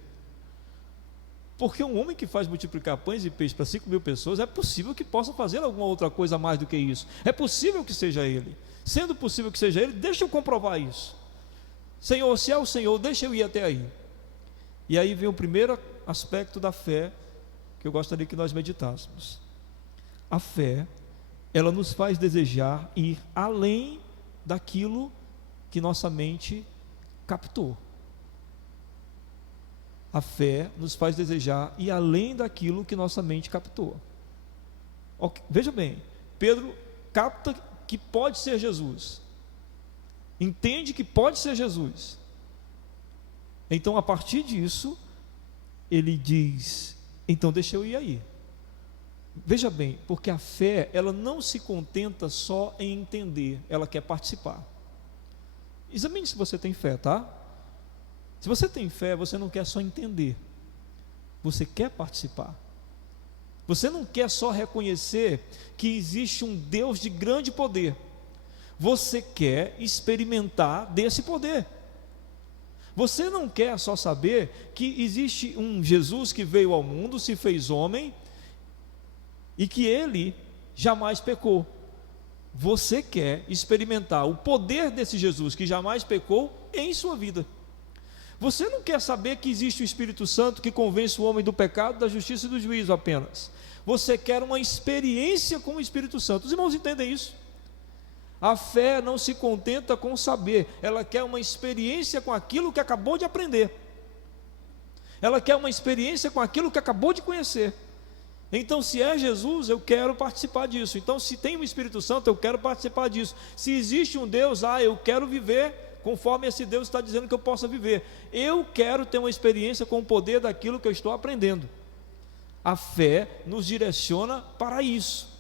Porque um homem que faz multiplicar pães e peixes para 5.000 pessoas, é possível que possa fazer alguma outra coisa a mais do que isso. É possível que seja ele. Sendo possível que seja ele, deixa eu comprovar isso. Senhor, se é o Senhor, deixa eu ir até aí. E aí vem o primeiro aspecto da fé que eu gostaria que nós meditássemos. A fé, ela nos faz desejar ir além daquilo que nossa mente captou. A fé nos faz desejar ir além daquilo que nossa mente captou. Veja bem, Pedro capta que pode ser Jesus. entende que pode ser Jesus. Então, a partir disso, ele diz: então deixa eu ir aí. Veja bem, porque a fé, ela não se contenta só em entender, ela quer participar. Examine se você tem fé, tá? Se você tem fé, você não quer só entender, você quer participar. Você não quer só reconhecer que existe um Deus de grande poder, você quer experimentar desse poder. Você não quer só saber que existe um Jesus que veio ao mundo, se fez homem, e que ele jamais pecou. Você quer experimentar o poder desse Jesus que jamais pecou em sua vida. Você não quer saber que existe o Espírito Santo que convence o homem do pecado, da justiça e do juízo apenas. Você quer uma experiência com o Espírito Santo. Os irmãos entendem isso? A fé não se contenta com saber, ela quer uma experiência com aquilo que acabou de aprender. Ela quer uma experiência com aquilo que acabou de conhecer. Então, se é Jesus, eu quero participar disso. Então, se tem o Espírito Santo, eu quero participar disso. Se existe um Deus, eu quero viver conforme esse Deus está dizendo que eu possa viver. Eu quero ter uma experiência com o poder daquilo que eu estou aprendendo. A fé nos direciona para isso.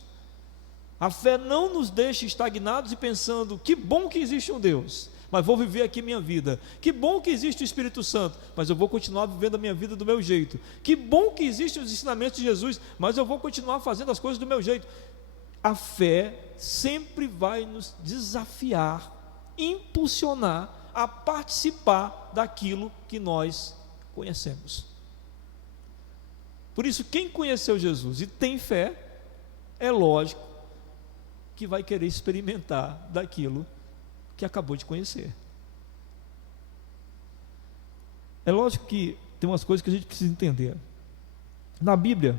A fé não nos deixa estagnados e pensando: que bom que existe um Deus, mas vou viver aqui minha vida. Que bom que existe o Espírito Santo, mas eu vou continuar vivendo a minha vida do meu jeito. Que bom que existem os ensinamentos de Jesus, mas eu vou continuar fazendo as coisas do meu jeito. A fé sempre vai nos desafiar, impulsionar a participar daquilo que nós conhecemos. Por isso, quem conheceu Jesus e tem fé, é lógico que vai querer experimentar daquilo que acabou de conhecer. É lógico que tem umas coisas que a gente precisa entender. Na Bíblia,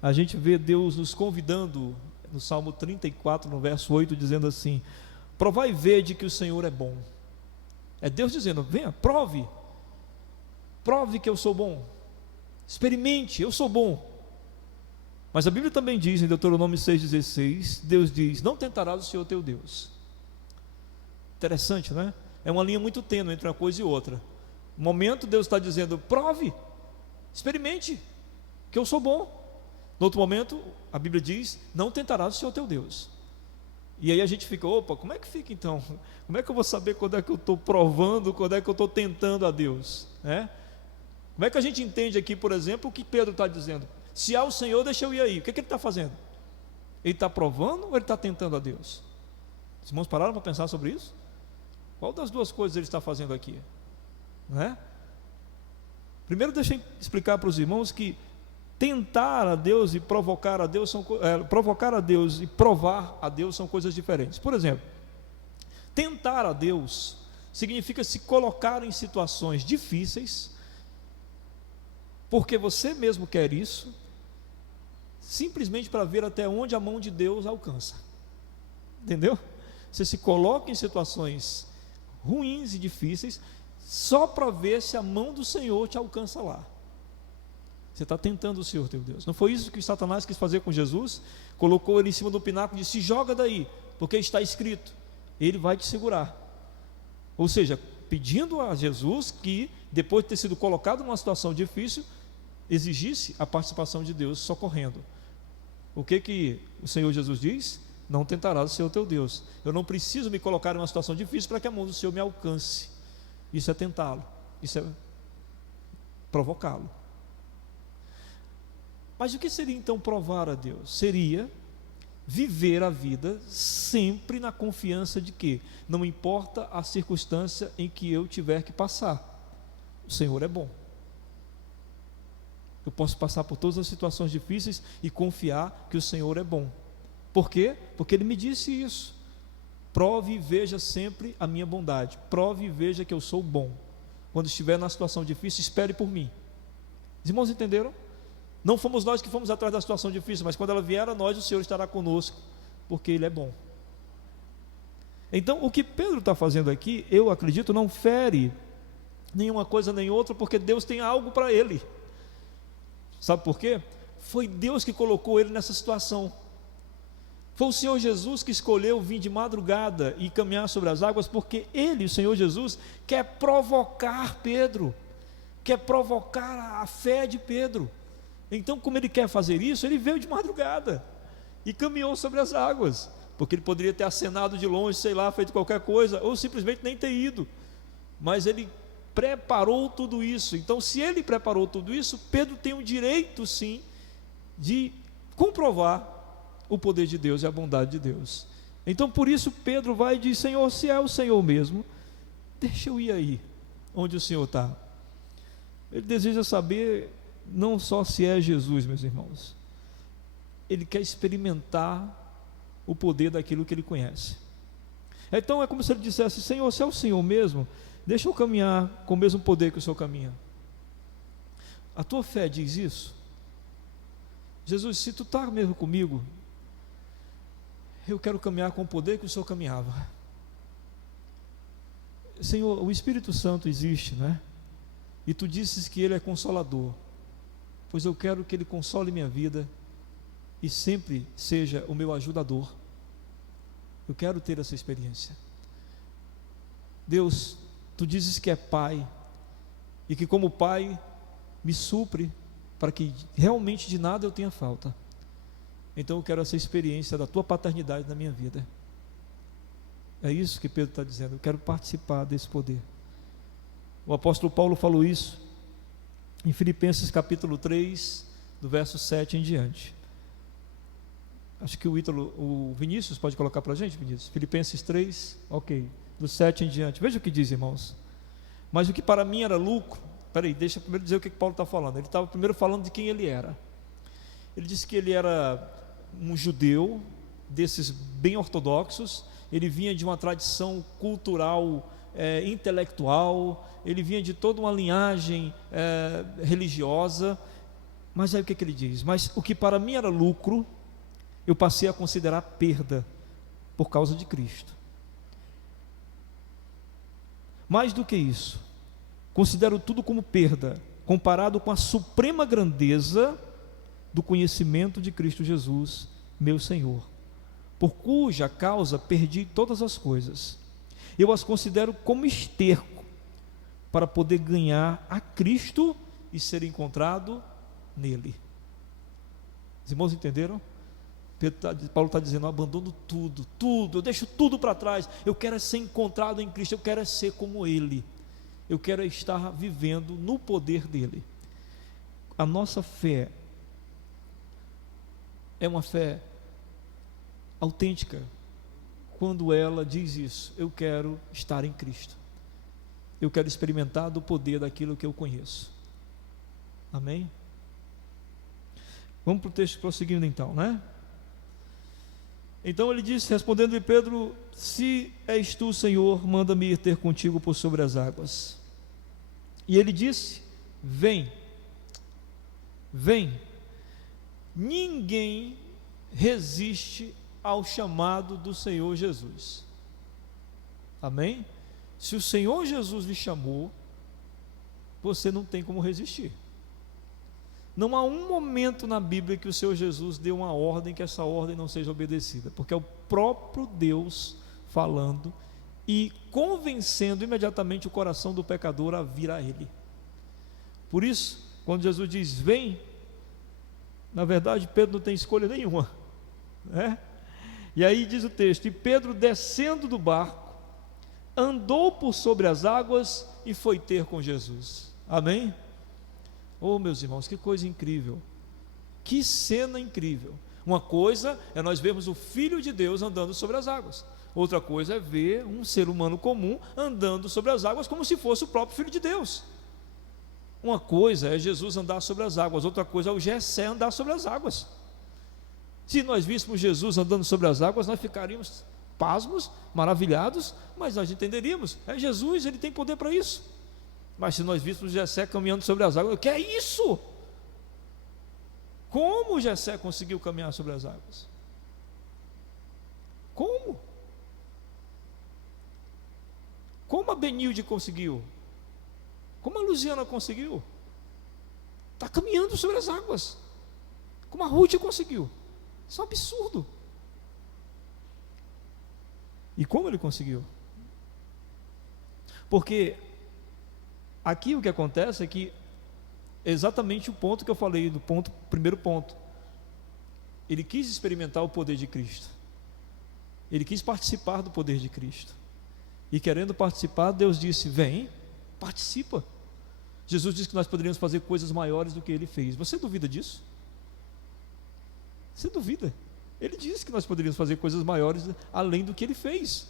a gente vê Deus nos convidando, no Salmo 34, no verso 8, dizendo assim: provai e vede que o Senhor é bom. É Deus dizendo: venha, prove que eu sou bom, experimente, eu sou bom. Mas a Bíblia também diz, em Deuteronômio 6,16, Deus diz: não tentarás o Senhor teu Deus. Interessante, né? É uma linha muito tênue entre uma coisa e outra. No momento Deus está dizendo: prove, experimente, que eu sou bom. No outro momento, a Bíblia diz: não tentarás o Senhor teu Deus. E aí a gente fica: opa, como é que fica então? Como é que eu vou saber quando é que eu estou provando, quando é que eu estou tentando a Deus? Como é que a gente entende aqui, por exemplo, o que Pedro está dizendo? Se há o Senhor, deixa eu ir aí. O que ele está fazendo? Ele está provando ou ele está tentando a Deus? Os irmãos pararam para pensar sobre isso? Qual das duas coisas ele está fazendo aqui? Não é? Primeiro, deixa eu explicar para os irmãos que tentar a Deus e provocar a Deus provocar a Deus e provar a Deus são coisas diferentes. Por exemplo, tentar a Deus significa se colocar em situações difíceis, porque você mesmo quer isso, simplesmente para ver até onde a mão de Deus alcança. Entendeu? Você se coloca em situações ruins e difíceis só para ver se a mão do Senhor te alcança lá. Você está tentando o Senhor teu Deus. Não foi isso que Satanás quis fazer com Jesus? Colocou ele em cima do pináculo e disse: joga daí, porque está escrito, ele vai te segurar. Ou seja, pedindo a Jesus que, depois de ter sido colocado numa situação difícil, exigisse a participação de Deus socorrendo. O que o Senhor Jesus diz? Não tentarás o Senhor teu Deus. Eu não preciso me colocar em uma situação difícil para que a mão do Senhor me alcance. Isso é tentá-lo, isso é provocá-lo. Mas o que seria então provar a Deus? Seria viver a vida sempre na confiança de que não importa a circunstância em que eu tiver que passar, o Senhor é bom. Eu posso passar por todas as situações difíceis e confiar que o Senhor é bom. Por quê? Porque Ele me disse isso: prove e veja sempre a minha bondade, prove e veja que eu sou bom. Quando estiver na situação difícil, espere por mim. Os irmãos entenderam? Não fomos nós que fomos atrás da situação difícil, mas quando ela vier a nós, o Senhor estará conosco, porque Ele é bom. Então, o que Pedro está fazendo aqui, eu acredito, não fere nenhuma coisa nem outra, porque Deus tem algo para ele. Sabe por quê? Foi Deus que colocou ele nessa situação. Foi o Senhor Jesus que escolheu vir de madrugada e caminhar sobre as águas, porque Ele, o Senhor Jesus, quer provocar Pedro, quer provocar a fé de Pedro. Então, como Ele quer fazer isso, Ele veio de madrugada e caminhou sobre as águas, porque Ele poderia ter acenado de longe, sei lá, feito qualquer coisa, ou simplesmente nem ter ido, mas Ele preparou tudo isso. Então, se Ele preparou tudo isso, Pedro tem o direito, sim, de comprovar o poder de Deus e a bondade de Deus. Então, por isso, Pedro vai e diz: Senhor, se é o Senhor mesmo, deixa eu ir aí, onde o Senhor está. Ele deseja saber não só se é Jesus, meus irmãos, ele quer experimentar o poder daquilo que ele conhece. Então, é como se ele dissesse: Senhor, se é o Senhor mesmo, deixa eu caminhar com o mesmo poder que o Senhor caminha. A tua fé diz isso? Jesus, se tu está mesmo comigo, eu quero caminhar com o poder que o Senhor caminhava. Senhor, o Espírito Santo existe, não é? E tu disses que Ele é consolador, pois eu quero que Ele console minha vida e sempre seja o meu ajudador. Eu quero ter essa experiência. Deus, tu dizes que é Pai, e que como Pai me supre, para que realmente de nada eu tenha falta. Então eu quero essa experiência da tua paternidade na minha vida. É isso que Pedro está dizendo: eu quero participar desse poder. O apóstolo Paulo falou isso em Filipenses capítulo 3, do verso 7 em diante. Acho que o Vinícius pode colocar para a gente, Vinícius. Filipenses 3, ok, do 7 em diante. Veja o que diz, irmãos. Mas o que para mim era lucro. Peraí, deixa eu primeiro dizer o que Paulo está falando. Ele estava primeiro falando de quem ele era. Ele disse que ele era um judeu, desses bem ortodoxos. Ele vinha de uma tradição cultural, intelectual. Ele vinha de toda uma linhagem religiosa. Mas aí o que ele diz? Mas o que para mim era lucro, eu passei a considerar perda por causa de Cristo. Mais do que isso, considero tudo como perda, comparado com a suprema grandeza do conhecimento de Cristo Jesus, meu Senhor, por cuja causa perdi todas as coisas. Eu as considero como esterco, para poder ganhar a Cristo e ser encontrado nele. Os irmãos entenderam? Paulo está dizendo: eu abandono tudo, eu deixo tudo para trás, eu quero ser encontrado em Cristo, eu quero ser como Ele, eu quero estar vivendo no poder dEle. A nossa fé é uma fé autêntica, quando ela diz isso: eu quero estar em Cristo, eu quero experimentar do poder daquilo que eu conheço. Amém? Vamos para o texto prosseguindo então, né? Então ele disse, respondendo-lhe Pedro: se és tu, Senhor, manda-me ir ter contigo por sobre as águas. E ele disse: vem. Ninguém resiste ao chamado do Senhor Jesus. Amém? Se o Senhor Jesus lhe chamou, você não tem como resistir. Não há um momento na Bíblia que o Senhor Jesus deu uma ordem que essa ordem não seja obedecida, porque é o próprio Deus falando e convencendo imediatamente o coração do pecador a vir a Ele. Por isso, quando Jesus diz vem, na verdade Pedro não tem escolha nenhuma, né? E aí diz o texto: e Pedro, descendo do barco, andou por sobre as águas e foi ter com Jesus. Amém? Oh, meus irmãos, que coisa incrível, que cena incrível. Uma coisa é nós vermos o Filho de Deus andando sobre as águas, outra coisa é ver um ser humano comum andando sobre as águas como se fosse o próprio Filho de Deus. Uma coisa é Jesus andar sobre as águas, outra coisa é o Jessé andar sobre as águas. Se nós víssemos Jesus andando sobre as águas, nós ficaríamos pasmos, maravilhados, mas nós entenderíamos: é Jesus, Ele tem poder para isso. Mas se nós víssemos Jessé caminhando sobre as águas, o que é isso? Como Jessé conseguiu caminhar sobre as águas? Como? Como a Benilde conseguiu? Como a Luziana conseguiu? Está caminhando sobre as águas. Como a Ruth conseguiu? Isso é um absurdo. E como ele conseguiu? Porque aqui o que acontece é que exatamente o ponto que eu falei, do primeiro ponto. Ele quis experimentar o poder de Cristo. Ele quis participar do poder de Cristo. E querendo participar, Deus disse: vem, participa. Jesus disse que nós poderíamos fazer coisas maiores do que Ele fez. Você duvida disso? Você duvida? Ele disse que nós poderíamos fazer coisas maiores além do que Ele fez.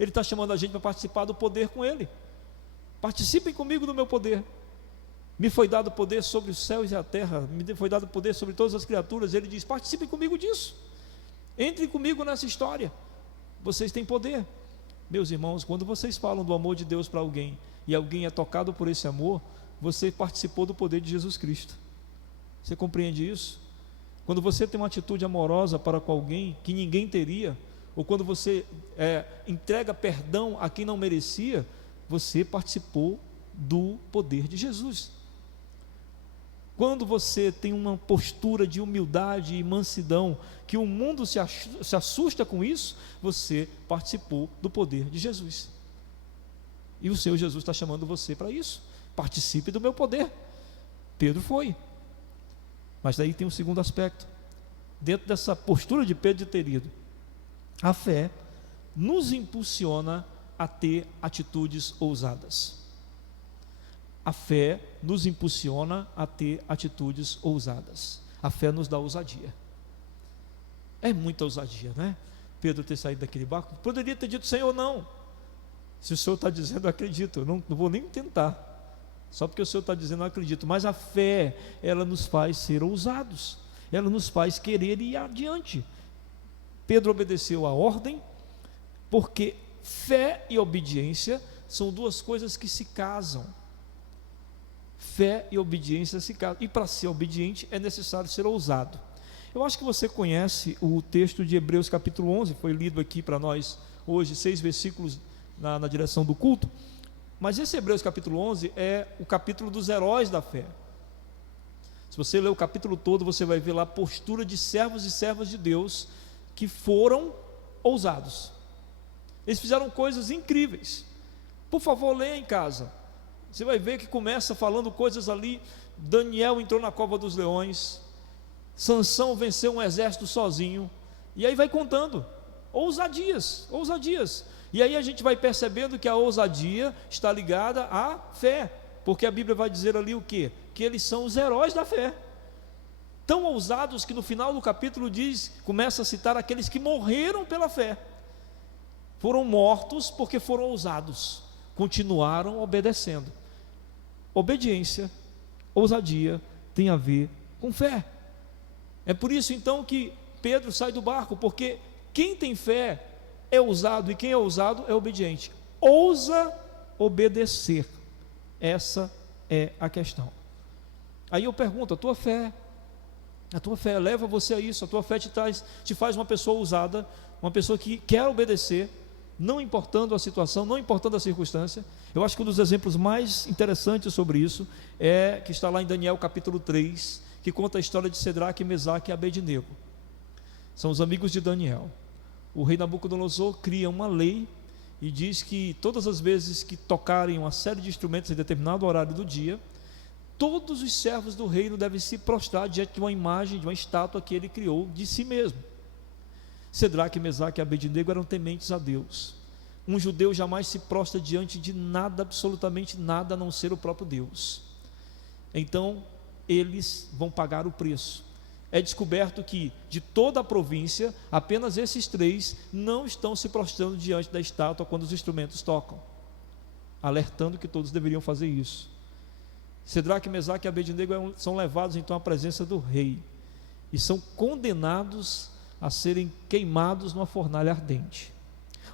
Ele está chamando a gente para participar do poder com Ele. Participem comigo do meu poder. Me foi dado poder sobre os céus e a terra, me foi dado poder sobre todas as criaturas. Ele diz: participem comigo disso. Entrem comigo nessa história. Vocês têm poder. Meus irmãos, quando vocês falam do amor de Deus para alguém e alguém é tocado por esse amor, você participou do poder de Jesus Cristo. Você compreende isso? Quando você tem uma atitude amorosa para com alguém que ninguém teria, ou quando você entrega perdão a quem não merecia, você participou do poder de Jesus. Quando você tem uma postura de humildade e mansidão, que o mundo se assusta com isso, você participou do poder de Jesus. E o Senhor Jesus está chamando você para isso. Participe do meu poder. Pedro foi. Mas daí tem um segundo aspecto. Dentro dessa postura de Pedro de ter ido, a fé nos impulsiona a ter atitudes ousadas. A fé nos impulsiona a ter atitudes ousadas. A fé nos dá ousadia. É muita ousadia, né? Pedro ter saído daquele barco, poderia ter dito: Senhor, não. Se o Senhor está dizendo, eu acredito, eu não vou nem tentar. Só porque o Senhor está dizendo, eu acredito. Mas a fé, ela nos faz ser ousados. Ela nos faz querer ir adiante. Pedro obedeceu a ordem, porque fé e obediência são duas coisas que se casam. Fé e obediência se casam. E para ser obediente é necessário ser ousado. Eu acho que você conhece o texto de Hebreus capítulo 11, foi lido aqui para nós hoje, 6 versículos na direção do culto. Mas esse Hebreus capítulo 11 é o capítulo dos heróis da fé. Se você ler o capítulo todo, você vai ver lá a postura de servos e servas de Deus que foram ousados. Eles fizeram coisas incríveis. Por favor, leia em casa. Você vai ver que começa falando coisas ali. Daniel entrou na cova dos leões. Sansão venceu um exército sozinho. E aí vai contando. Ousadias, ousadias. E aí a gente vai percebendo que a ousadia está ligada à fé. Porque a Bíblia vai dizer ali o quê? Que eles são os heróis da fé. Tão ousados que no final do capítulo começa a citar aqueles que morreram pela fé. Foram mortos porque foram ousados. Continuaram obedecendo. Obediência, ousadia tem a ver com fé. É por isso então que Pedro sai do barco, porque quem tem fé é ousado, e quem é ousado é obediente. Ousa obedecer. Essa é a questão. Aí eu pergunto: a tua fé leva você a isso? A tua fé te faz uma pessoa ousada, uma pessoa que quer obedecer, não importando a situação, não importando a circunstância. Eu acho que um dos exemplos mais interessantes sobre isso é que está lá em Daniel capítulo 3, que conta a história de Cedraque, Mesaque e Abednego. São os amigos de Daniel. O rei Nabucodonosor cria uma lei e diz que todas as vezes que tocarem uma série de instrumentos em determinado horário do dia, todos os servos do reino devem se prostrar diante de uma imagem, de uma estátua que ele criou de si mesmo. Cedraque, Mesaque e Abednego eram tementes a Deus. Um judeu jamais se prostra diante de nada, absolutamente nada, a não ser o próprio Deus. Então, eles vão pagar o preço. É descoberto que de toda a província, apenas esses 3 não estão se prostrando diante da estátua quando os instrumentos tocam, alertando que todos deveriam fazer isso. Cedraque, Mesaque e Abednego são levados então à presença do rei e são condenados a serem queimados numa fornalha ardente.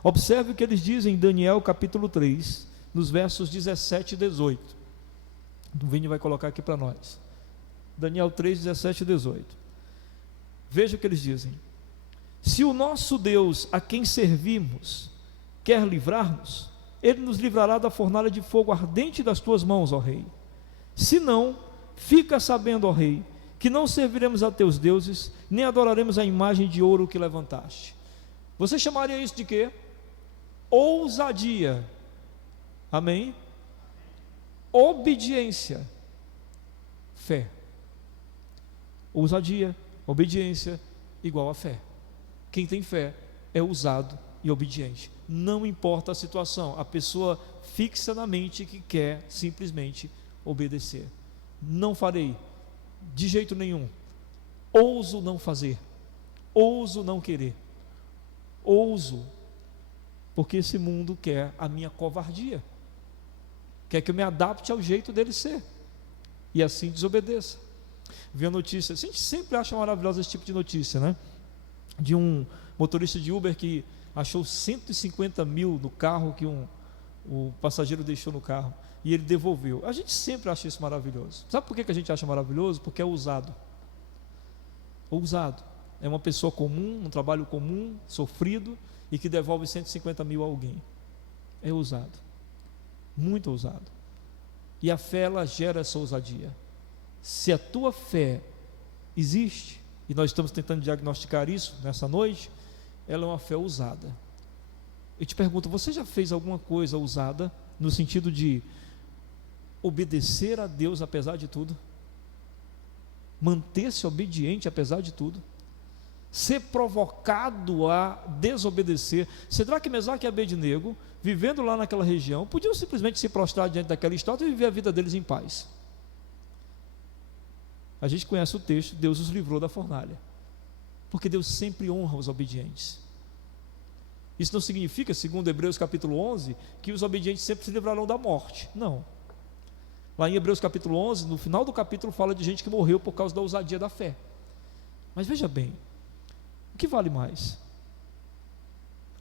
Observe o que eles dizem em Daniel capítulo 3, nos versos 17 e 18. O Vini vai colocar aqui para nós. Daniel 3, 17 e 18. Veja o que eles dizem: se o nosso Deus, a quem servimos, quer livrar-nos, ele nos livrará da fornalha de fogo ardente das tuas mãos, ó rei. Se não, fica sabendo, ó rei, que não serviremos a teus deuses, nem adoraremos a imagem de ouro que levantaste. Você chamaria isso de quê? ousadia. Amém? Obediência, fé. Ousadia, obediência, igual a fé. Quem tem fé é ousado e obediente. Não importa a situação, a pessoa fixa na mente que quer simplesmente obedecer. Não farei, de jeito nenhum. Ouso não fazer, ouso não querer, ouso, porque esse mundo quer a minha covardia, quer que eu me adapte ao jeito dele ser, e assim desobedeça. Vi a notícia, a gente sempre acha maravilhosa esse tipo de notícia, né? De um motorista de Uber que achou 150 mil no carro que o passageiro deixou no carro, e ele devolveu. A gente sempre acha isso maravilhoso. Sabe por que a gente acha maravilhoso? Porque é ousado. Ousado. É uma pessoa comum, um trabalho comum, sofrido, e que devolve 150 mil a alguém. É ousado. Muito ousado. E a fé, ela gera essa ousadia. Se a tua fé existe, e nós estamos tentando diagnosticar isso nessa noite, ela é uma fé ousada. Eu te pergunto, você já fez alguma coisa ousada, no sentido de obedecer a Deus apesar de tudo? Manter-se obediente apesar de tudo? Ser provocado a desobedecer? Cedraque, Mesaque e Abednego, vivendo lá naquela região, podiam simplesmente se prostrar diante daquela estátua e viver a vida deles em paz. A gente conhece o texto, Deus os livrou da fornalha, porque Deus sempre honra os obedientes. Isso não significa, segundo Hebreus capítulo 11, que os obedientes sempre se livrarão da morte. Não. Lá em Hebreus capítulo 11, no final do capítulo, fala de gente que morreu por causa da ousadia da fé. Mas veja bem, o que vale mais?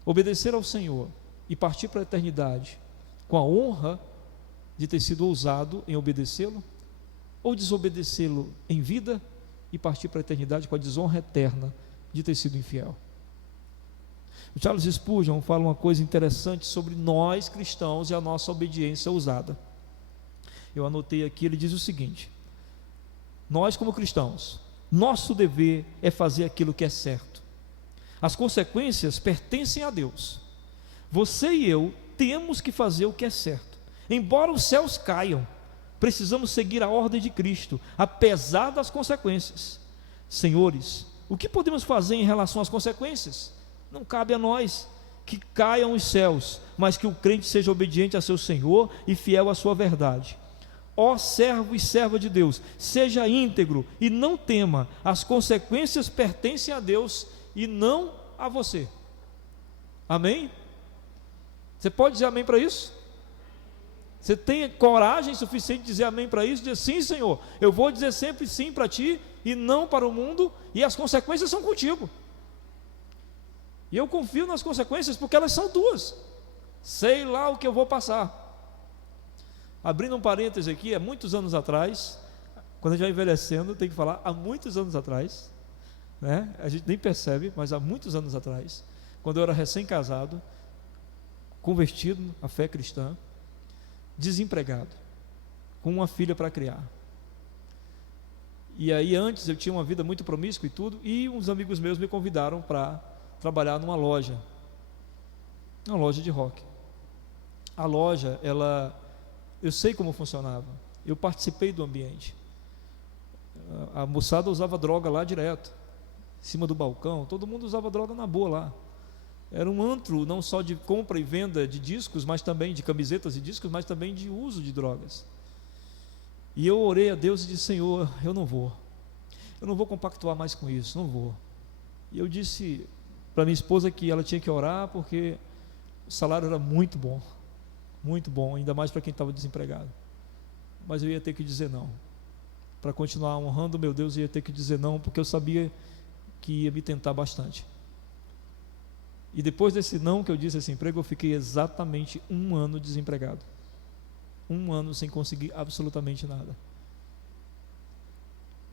Obedecer ao Senhor e partir para a eternidade com a honra de ter sido ousado em obedecê-lo? Ou desobedecê-lo em vida e partir para a eternidade com a desonra eterna de ter sido infiel? O Charles Spurgeon fala uma coisa interessante sobre nós cristãos e a nossa obediência ousada. Eu anotei aqui, ele diz o seguinte: nós como cristãos, nosso dever é fazer aquilo que é certo. As consequências pertencem a Deus. Você e eu temos que fazer o que é certo. Embora os céus caiam, precisamos seguir a ordem de Cristo, apesar das consequências. Senhores, o que podemos fazer em relação às consequências? Não cabe a nós que caiam os céus, mas que o crente seja obediente a seu Senhor e fiel à sua verdade. Ó servo e serva de Deus, seja íntegro e não tema, as consequências pertencem a Deus e não a você. Amém? Você pode dizer amém para isso? Você tem coragem suficiente de dizer amém para isso? Dizer sim, Senhor, eu vou dizer sempre sim para ti e não para o mundo, e as consequências são contigo. E eu confio nas consequências porque elas são tuas. Sei lá o que eu vou passar. Abrindo um parêntese aqui, há muitos anos atrás, quando a gente vai envelhecendo, tem que falar há muitos anos atrás, né? A gente nem percebe, mas há muitos anos atrás, quando eu era recém-casado, convertido à fé cristã, desempregado, com uma filha para criar. E aí antes eu tinha uma vida muito promíscua e tudo, e uns amigos meus me convidaram para trabalhar numa loja, uma loja de rock. A loja, eu sei como funcionava, eu participei do ambiente. A moçada usava droga lá direto, em cima do balcão, todo mundo usava droga na boa lá. Era um antro não só de compra e venda de discos, mas também de camisetas e discos, mas também de uso de drogas. E eu orei a Deus e disse: Senhor, eu não vou compactuar mais com isso, não vou. E eu disse para minha esposa que ela tinha que orar, porque o salário era muito bom, ainda mais para quem estava desempregado. Mas eu ia ter que dizer não. Para continuar honrando meu Deus, eu ia ter que dizer não, porque eu sabia que ia me tentar bastante. E depois desse não que eu disse, esse emprego, eu fiquei exatamente 1 ano desempregado. 1 ano sem conseguir absolutamente nada.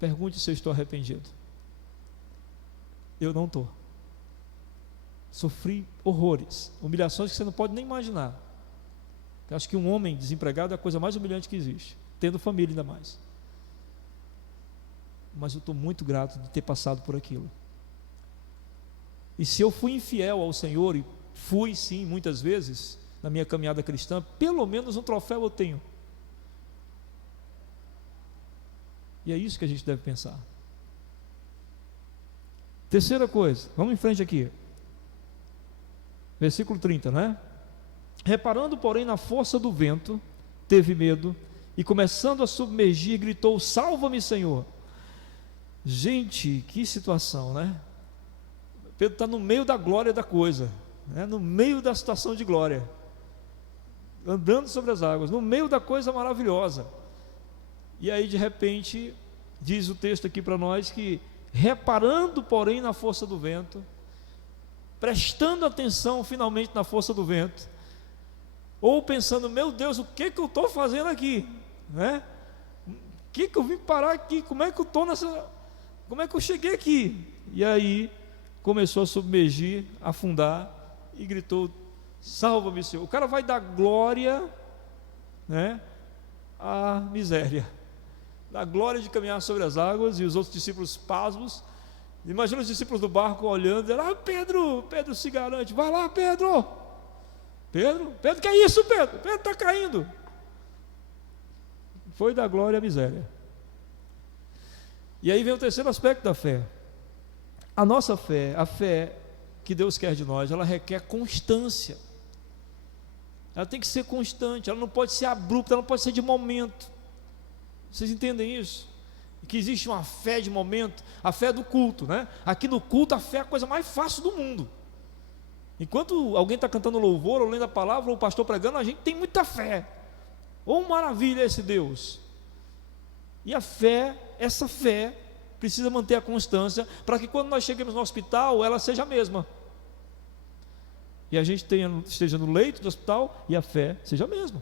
Pergunte se eu estou arrependido. Eu não estou. Sofri horrores, humilhações que você não pode nem imaginar. Eu acho que um homem desempregado é a coisa mais humilhante que existe, tendo família ainda mais. Mas eu estou muito grato de ter passado por aquilo. E se eu fui infiel ao Senhor e fui sim, muitas vezes, na minha caminhada cristã, pelo menos um troféu eu tenho. E é isso que a gente deve pensar. Terceira coisa, vamos em frente aqui. Versículo 30, né? Reparando, porém, na força do vento, teve medo, e começando a submergir, gritou: salva-me, Senhor. Gente, que situação, né? Pedro está no meio da glória da coisa, né? No meio da situação de glória, andando sobre as águas, no meio da coisa maravilhosa. E aí, de repente, diz o texto aqui para nós que, reparando, porém, na força do vento, prestando atenção finalmente na força do vento, ou pensando: meu Deus, o que eu estou fazendo aqui, né? O que eu vim parar aqui? Como é que eu estou nessa? Como é que eu cheguei aqui? E aí começou a submergir, afundar, e gritou: salva-me, Senhor. O cara vai dar glória, né, à miséria, da glória de caminhar sobre as águas, e os outros discípulos pasmos. Imagina os discípulos do barco olhando, dizendo: ah, Pedro se garante, vai lá, Pedro, que é isso, Pedro está caindo. Foi da glória à miséria. E aí vem o terceiro aspecto da fé. A nossa fé, a fé que Deus quer de nós, ela requer constância. Ela tem que ser constante, ela não pode ser abrupta, ela não pode ser de momento. Vocês entendem isso? Que existe uma fé de momento, a fé do culto, né? Aqui no culto a fé é a coisa mais fácil do mundo. Enquanto alguém está cantando louvor, ou lendo a palavra, ou o pastor pregando, a gente tem muita fé. Oh, maravilha esse Deus! E a fé, essa fé, precisa manter a constância, para que quando nós chegamos no hospital, ela seja a mesma. E a gente esteja no leito do hospital, e a fé seja a mesma.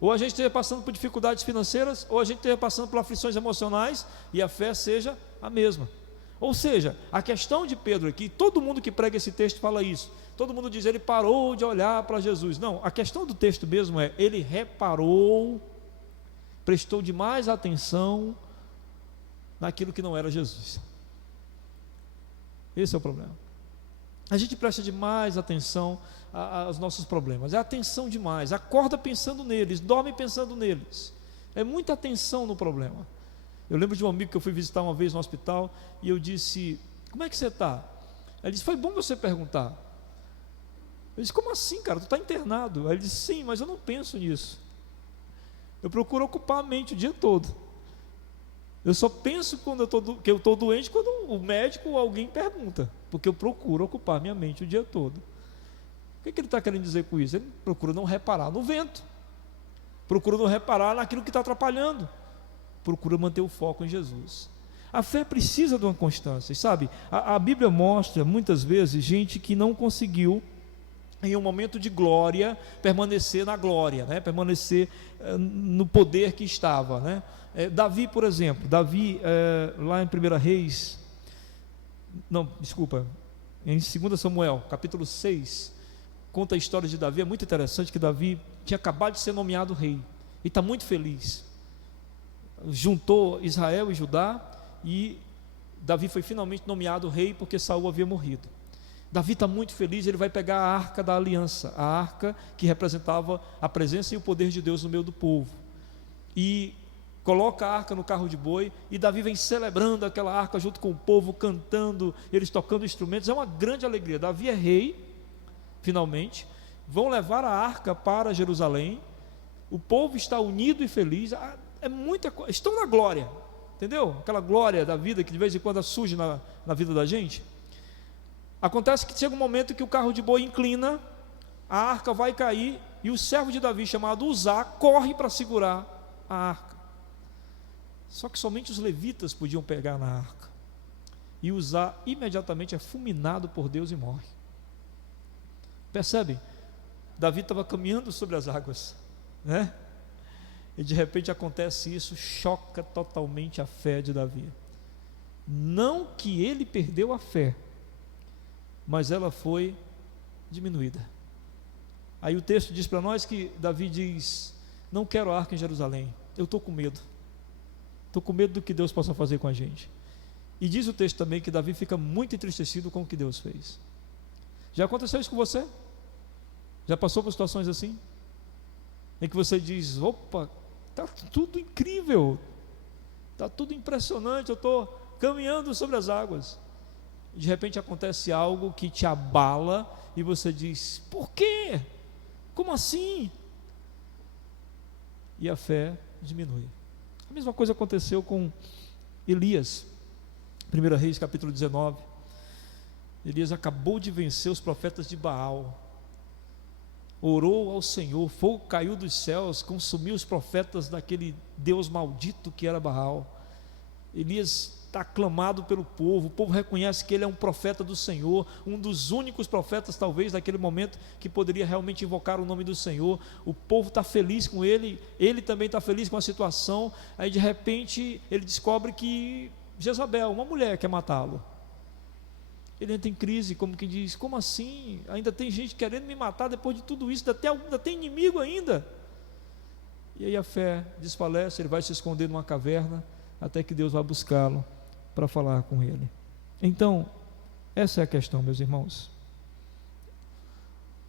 Ou a gente esteja passando por dificuldades financeiras, ou a gente esteja passando por aflições emocionais, e a fé seja a mesma. Ou seja, a questão de Pedro aqui, todo mundo que prega esse texto fala isso, todo mundo diz: ele parou de olhar para Jesus. Não, a questão do texto mesmo é: ele reparou, prestou demais atenção naquilo que não era Jesus. Esse é o problema. A gente presta demais atenção aos nossos problemas, é atenção demais, acorda pensando neles, dorme pensando neles, é muita atenção no problema. Eu lembro de um amigo que eu fui visitar uma vez no hospital, e eu disse: como é que você está? Ele disse: foi bom você perguntar. Eu disse: como assim, cara, tu está internado? Aí ele disse: sim, mas eu não penso nisso, eu procuro ocupar a mente o dia todo. Eu só penso que eu estou doente quando o médico ou alguém pergunta, porque eu procuro ocupar minha mente o dia todo. O que ele está querendo dizer com isso? Ele procura não reparar no vento, procura não reparar naquilo que está atrapalhando, procura manter o foco em Jesus. A fé precisa de uma constância, sabe? A Bíblia mostra muitas vezes gente que não conseguiu, em um momento de glória, permanecer na glória, né? Permanecer no poder que estava, né? Davi, por exemplo, lá em 1 Reis, não, desculpa, em 2 Samuel, capítulo 6, conta a história de Davi. É muito interessante que Davi tinha acabado de ser nomeado rei, e está muito feliz, juntou Israel e Judá, e Davi foi finalmente nomeado rei, porque Saul havia morrido. Davi está muito feliz, ele vai pegar a arca da aliança, a arca que representava a presença e o poder de Deus no meio do povo, e coloca a arca no carro de boi, e Davi vem celebrando aquela arca junto com o povo, cantando, eles tocando instrumentos. É uma grande alegria. Davi é rei, finalmente, vão levar a arca para Jerusalém, o povo está unido e feliz. É muita coisa, estão na glória, entendeu? Aquela glória da vida que de vez em quando surge na vida da gente. Acontece que chega um momento que o carro de boi inclina, a arca vai cair, e o servo de Davi, chamado Uzá, corre para segurar a arca. Só que somente os levitas podiam pegar na arca, e Uzá imediatamente é fulminado por Deus e morre. Percebem? Davi estava caminhando sobre as águas, né? E de repente acontece isso, choca totalmente a fé de Davi. Não que ele perdeu a fé, mas ela foi diminuída. Aí o texto diz para nós que Davi diz: não quero a arca em Jerusalém, eu estou com medo. Estou com medo do que Deus possa fazer com a gente. E diz o texto também que Davi fica muito entristecido com o que Deus fez. Já aconteceu isso com você? Já passou por situações assim? Em que você diz, opa, está tudo incrível, está tudo impressionante, eu estou caminhando sobre as águas. De repente acontece algo que te abala e você diz, por quê? Como assim? E a fé diminui. A mesma coisa aconteceu com Elias. 1 Reis capítulo 19. Elias acabou de vencer os profetas de Baal, orou ao Senhor, fogo caiu dos céus, consumiu os profetas daquele Deus maldito que era Baal. Elias está aclamado pelo povo, o povo reconhece que ele é um profeta do Senhor, um dos únicos profetas talvez naquele momento que poderia realmente invocar o nome do Senhor. O povo está feliz com ele, ele também está feliz com a situação. Aí de repente ele descobre que Jezabel, uma mulher, quer matá-lo. Ele entra em crise, como que diz, como assim? Ainda tem gente querendo me matar depois de tudo isso, ainda tem inimigo ainda. E aí a fé desfalece, ele vai se esconder numa caverna, até que Deus vai buscá-lo para falar com ele. Então, essa é a questão, meus irmãos.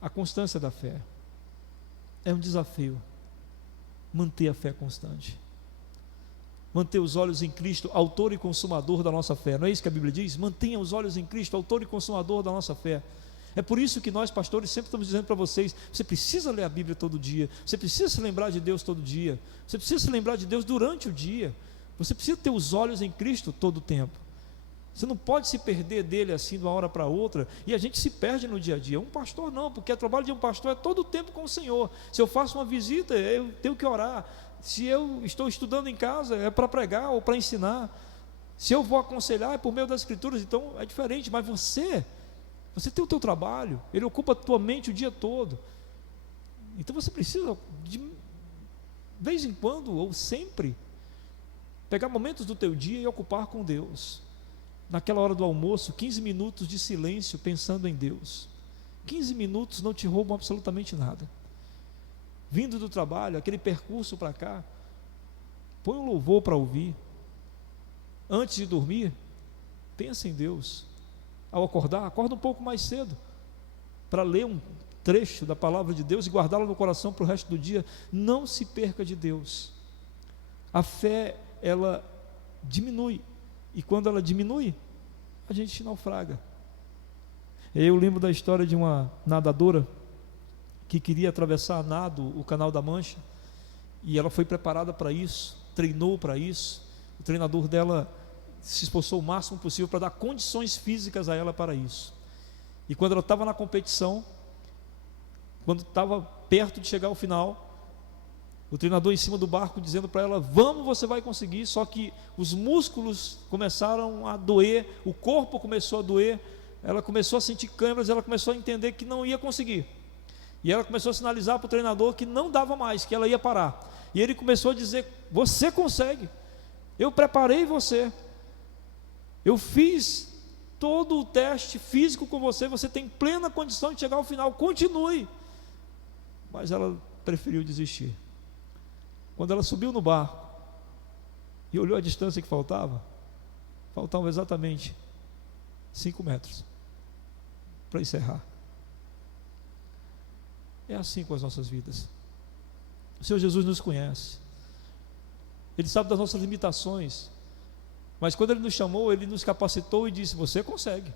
A constância da fé é um desafio. Manter a fé constante. Manter os olhos em Cristo, autor e consumador da nossa fé. Não é isso que a Bíblia diz? Mantenha os olhos em Cristo, autor e consumador da nossa fé. É por isso que nós, pastores, sempre estamos dizendo para vocês, você precisa ler a Bíblia todo dia, você precisa se lembrar de Deus todo dia, você precisa se lembrar de Deus durante o dia, você precisa ter os olhos em Cristo todo o tempo. Você não pode se perder dele assim de uma hora para outra, e a gente se perde no dia a dia. Um pastor não, porque o trabalho de um pastor é todo o tempo com o Senhor. Se eu faço uma visita, eu tenho que orar. Se eu estou estudando em casa, é para pregar ou para ensinar. Se eu vou aconselhar, é por meio das Escrituras. Então é diferente, mas você tem o teu trabalho, ele ocupa a tua mente o dia todo. Então você precisa, de vez em quando, ou sempre, pegar momentos do teu dia e ocupar com Deus. Naquela hora do almoço, 15 minutos de silêncio pensando em Deus. 15 minutos não te roubam absolutamente nada. Vindo do trabalho, aquele percurso para cá, põe um louvor para ouvir. Antes de dormir, pensa em Deus. Ao acordar, acorda um pouco mais cedo, para ler um trecho da palavra de Deus e guardá-la no coração para o resto do dia. Não se perca de Deus. A fé, ela diminui, e quando ela diminui, a gente naufraga. Eu lembro da história de uma nadadora que queria atravessar a nado o Canal da Mancha, e ela foi preparada para isso, treinou para isso. O treinador dela se esforçou o máximo possível para dar condições físicas a ela para isso. E quando ela estava na competição, quando estava perto de chegar ao final, o treinador em cima do barco dizendo para ela, vamos, você vai conseguir. Só que os músculos começaram a doer, o corpo começou a doer, ela começou a sentir câimbras, ela começou a entender que não ia conseguir. E ela começou a sinalizar para o treinador que não dava mais, que ela ia parar. E ele começou a dizer, você consegue, eu preparei você, eu fiz todo o teste físico com você, você tem plena condição de chegar ao final, continue. Mas ela preferiu desistir. Quando ela subiu no barco e olhou a distância que faltavam exatamente 5 metros para encerrar. É assim com as nossas vidas. O Senhor Jesus nos conhece, Ele sabe das nossas limitações, mas quando Ele nos chamou, Ele nos capacitou e disse, você consegue,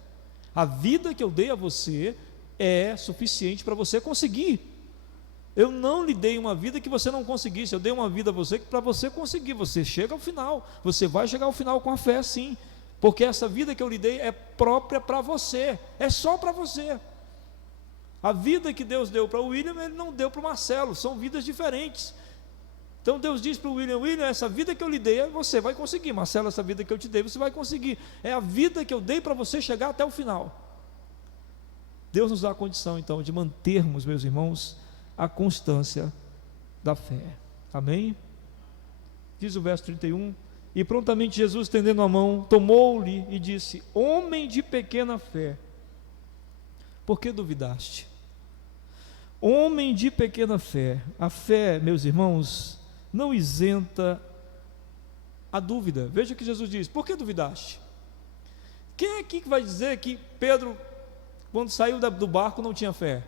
a vida que eu dei a você é suficiente para você conseguir. Eu não lhe dei uma vida que você não conseguisse, eu dei uma vida a você para você conseguir. Você chega ao final, você vai chegar ao final com a fé, sim, porque essa vida que eu lhe dei é própria para você, é só para você. A vida que Deus deu para o William, Ele não deu para o Marcelo, são vidas diferentes. Então Deus diz para o William, essa vida que eu lhe dei, você vai conseguir. Marcelo, essa vida que eu te dei, você vai conseguir. É a vida que eu dei para você chegar até o final. Deus nos dá a condição, então, de mantermos, meus irmãos, a constância da fé. Amém? Diz o verso 31, e prontamente Jesus, estendendo a mão, tomou-lhe e disse, homem de pequena fé, por que duvidaste? Homem de pequena fé. A fé, meus irmãos, não isenta a dúvida. Veja o que Jesus diz, por que duvidaste? Quem é aqui que vai dizer que Pedro quando saiu do barco não tinha fé?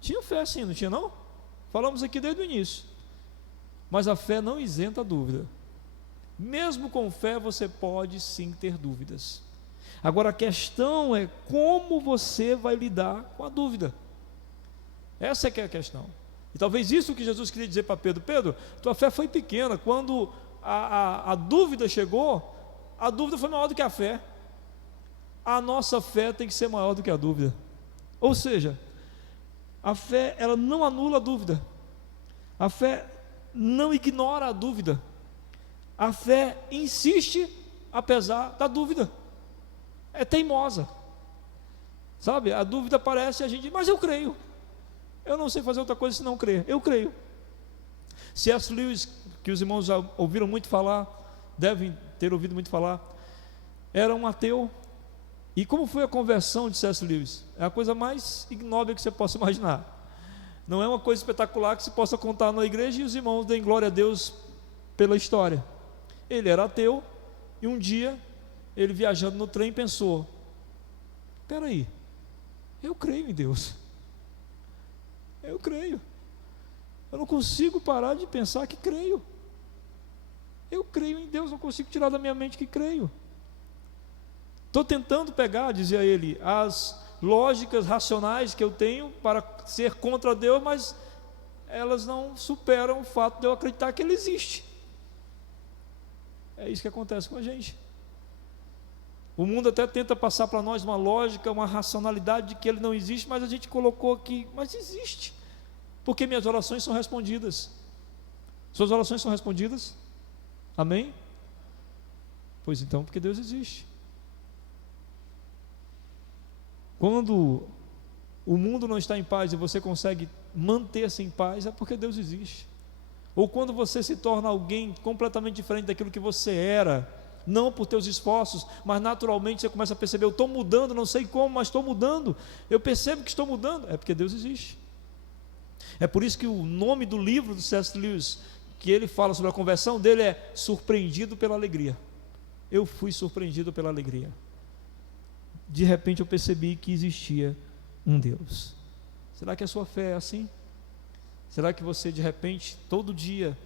Tinha fé sim, não tinha não? Falamos aqui desde o início. Mas a fé não isenta a dúvida. Mesmo com fé você pode sim ter dúvidas. Agora a questão é como você vai lidar com a dúvida. Essa é que é a questão. E talvez isso que Jesus queria dizer para Pedro: Pedro, tua fé foi pequena. Quando a dúvida chegou, a dúvida foi maior do que a fé. A nossa fé tem que ser maior do que a dúvida. Ou seja, a fé, ela não anula a dúvida. A fé não ignora a dúvida. A fé insiste apesar da dúvida. É teimosa. Sabe, a dúvida aparece e a gente diz: mas eu creio. Eu não sei fazer outra coisa senão crer. Eu creio. C.S. Lewis, que os irmãos já ouviram muito falar, devem ter ouvido muito falar, era um ateu. E como foi a conversão de C.S. Lewis? É a coisa mais ignóbil que você possa imaginar. Não é uma coisa espetacular que se possa contar na igreja e os irmãos deem glória a Deus pela história. Ele era ateu e um dia, ele viajando no trem pensou: espera aí, eu creio em Deus. Eu creio. Eu não consigo parar de pensar que creio. Eu creio em Deus, não consigo tirar da minha mente que creio. Estou tentando pegar, dizia ele, as lógicas racionais que eu tenho para ser contra Deus, mas elas não superam o fato de eu acreditar que Ele existe. É isso que acontece com a gente. O mundo até tenta passar para nós uma lógica, uma racionalidade de que Ele não existe, mas a gente colocou aqui: mas existe, porque minhas orações são respondidas. Suas orações são respondidas? Amém? Pois então, porque Deus existe. Quando o mundo não está em paz e você consegue manter-se em paz, é porque Deus existe. Ou quando você se torna alguém completamente diferente daquilo que você era, não por teus esforços, mas naturalmente você começa a perceber: eu estou mudando, não sei como, mas estou mudando, eu percebo que estou mudando, é porque Deus existe. É por isso que o nome do livro do C.S. Lewis, que ele fala sobre a conversão dele, é Surpreendido pela Alegria. Eu fui surpreendido pela alegria. De repente eu percebi que existia um Deus. Será que a sua fé é assim? Será que você de repente, todo dia,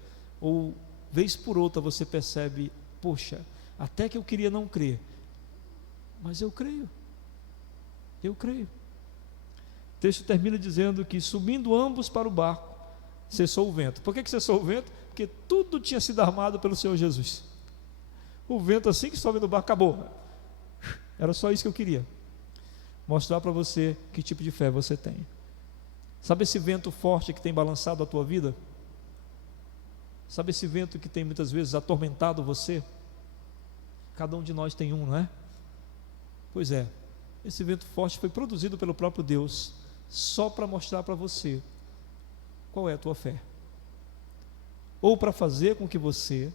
ou vez por outra, você percebe: poxa, até que eu queria não crer, mas eu creio. Eu creio. O texto termina dizendo que, subindo ambos para o barco, cessou o vento. Por que cessou o vento? Porque tudo tinha sido armado pelo Senhor Jesus. O vento, assim que sobe no barco, acabou. Era só isso que eu queria mostrar para você que tipo de fé você tem. Sabe esse vento forte que tem balançado a tua vida? Sabe esse vento que tem muitas vezes atormentado você? Cada um de nós tem um, não é? Pois é, esse vento forte foi produzido pelo próprio Deus, só para mostrar para você qual é a tua fé, ou para fazer com que você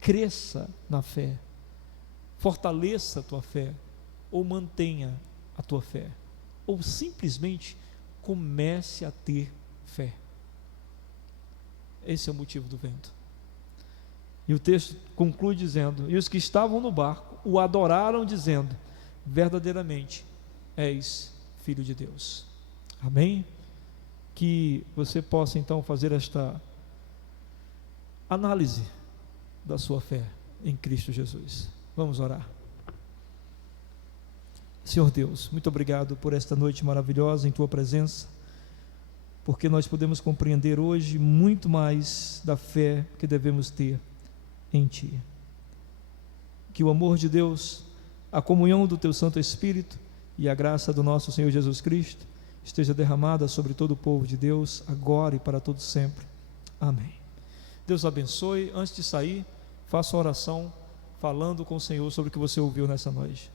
cresça na fé, fortaleça a tua fé, ou mantenha a tua fé, ou simplesmente comece a ter fé. Esse é o motivo do vento. E o texto conclui dizendo: e os que estavam no barco o adoraram, dizendo: verdadeiramente és Filho de Deus. Amém? Que você possa então fazer esta análise da sua fé em Cristo Jesus. Vamos orar. Senhor Deus, muito obrigado por esta noite maravilhosa em Tua presença, porque nós podemos compreender hoje muito mais da fé que devemos ter em Ti. Que o amor de Deus, a comunhão do Teu Santo Espírito e a graça do nosso Senhor Jesus Cristo esteja derramada sobre todo o povo de Deus, agora e para todo sempre. Amém. Deus abençoe. Antes de sair, faça uma oração falando com o Senhor sobre o que você ouviu nessa noite.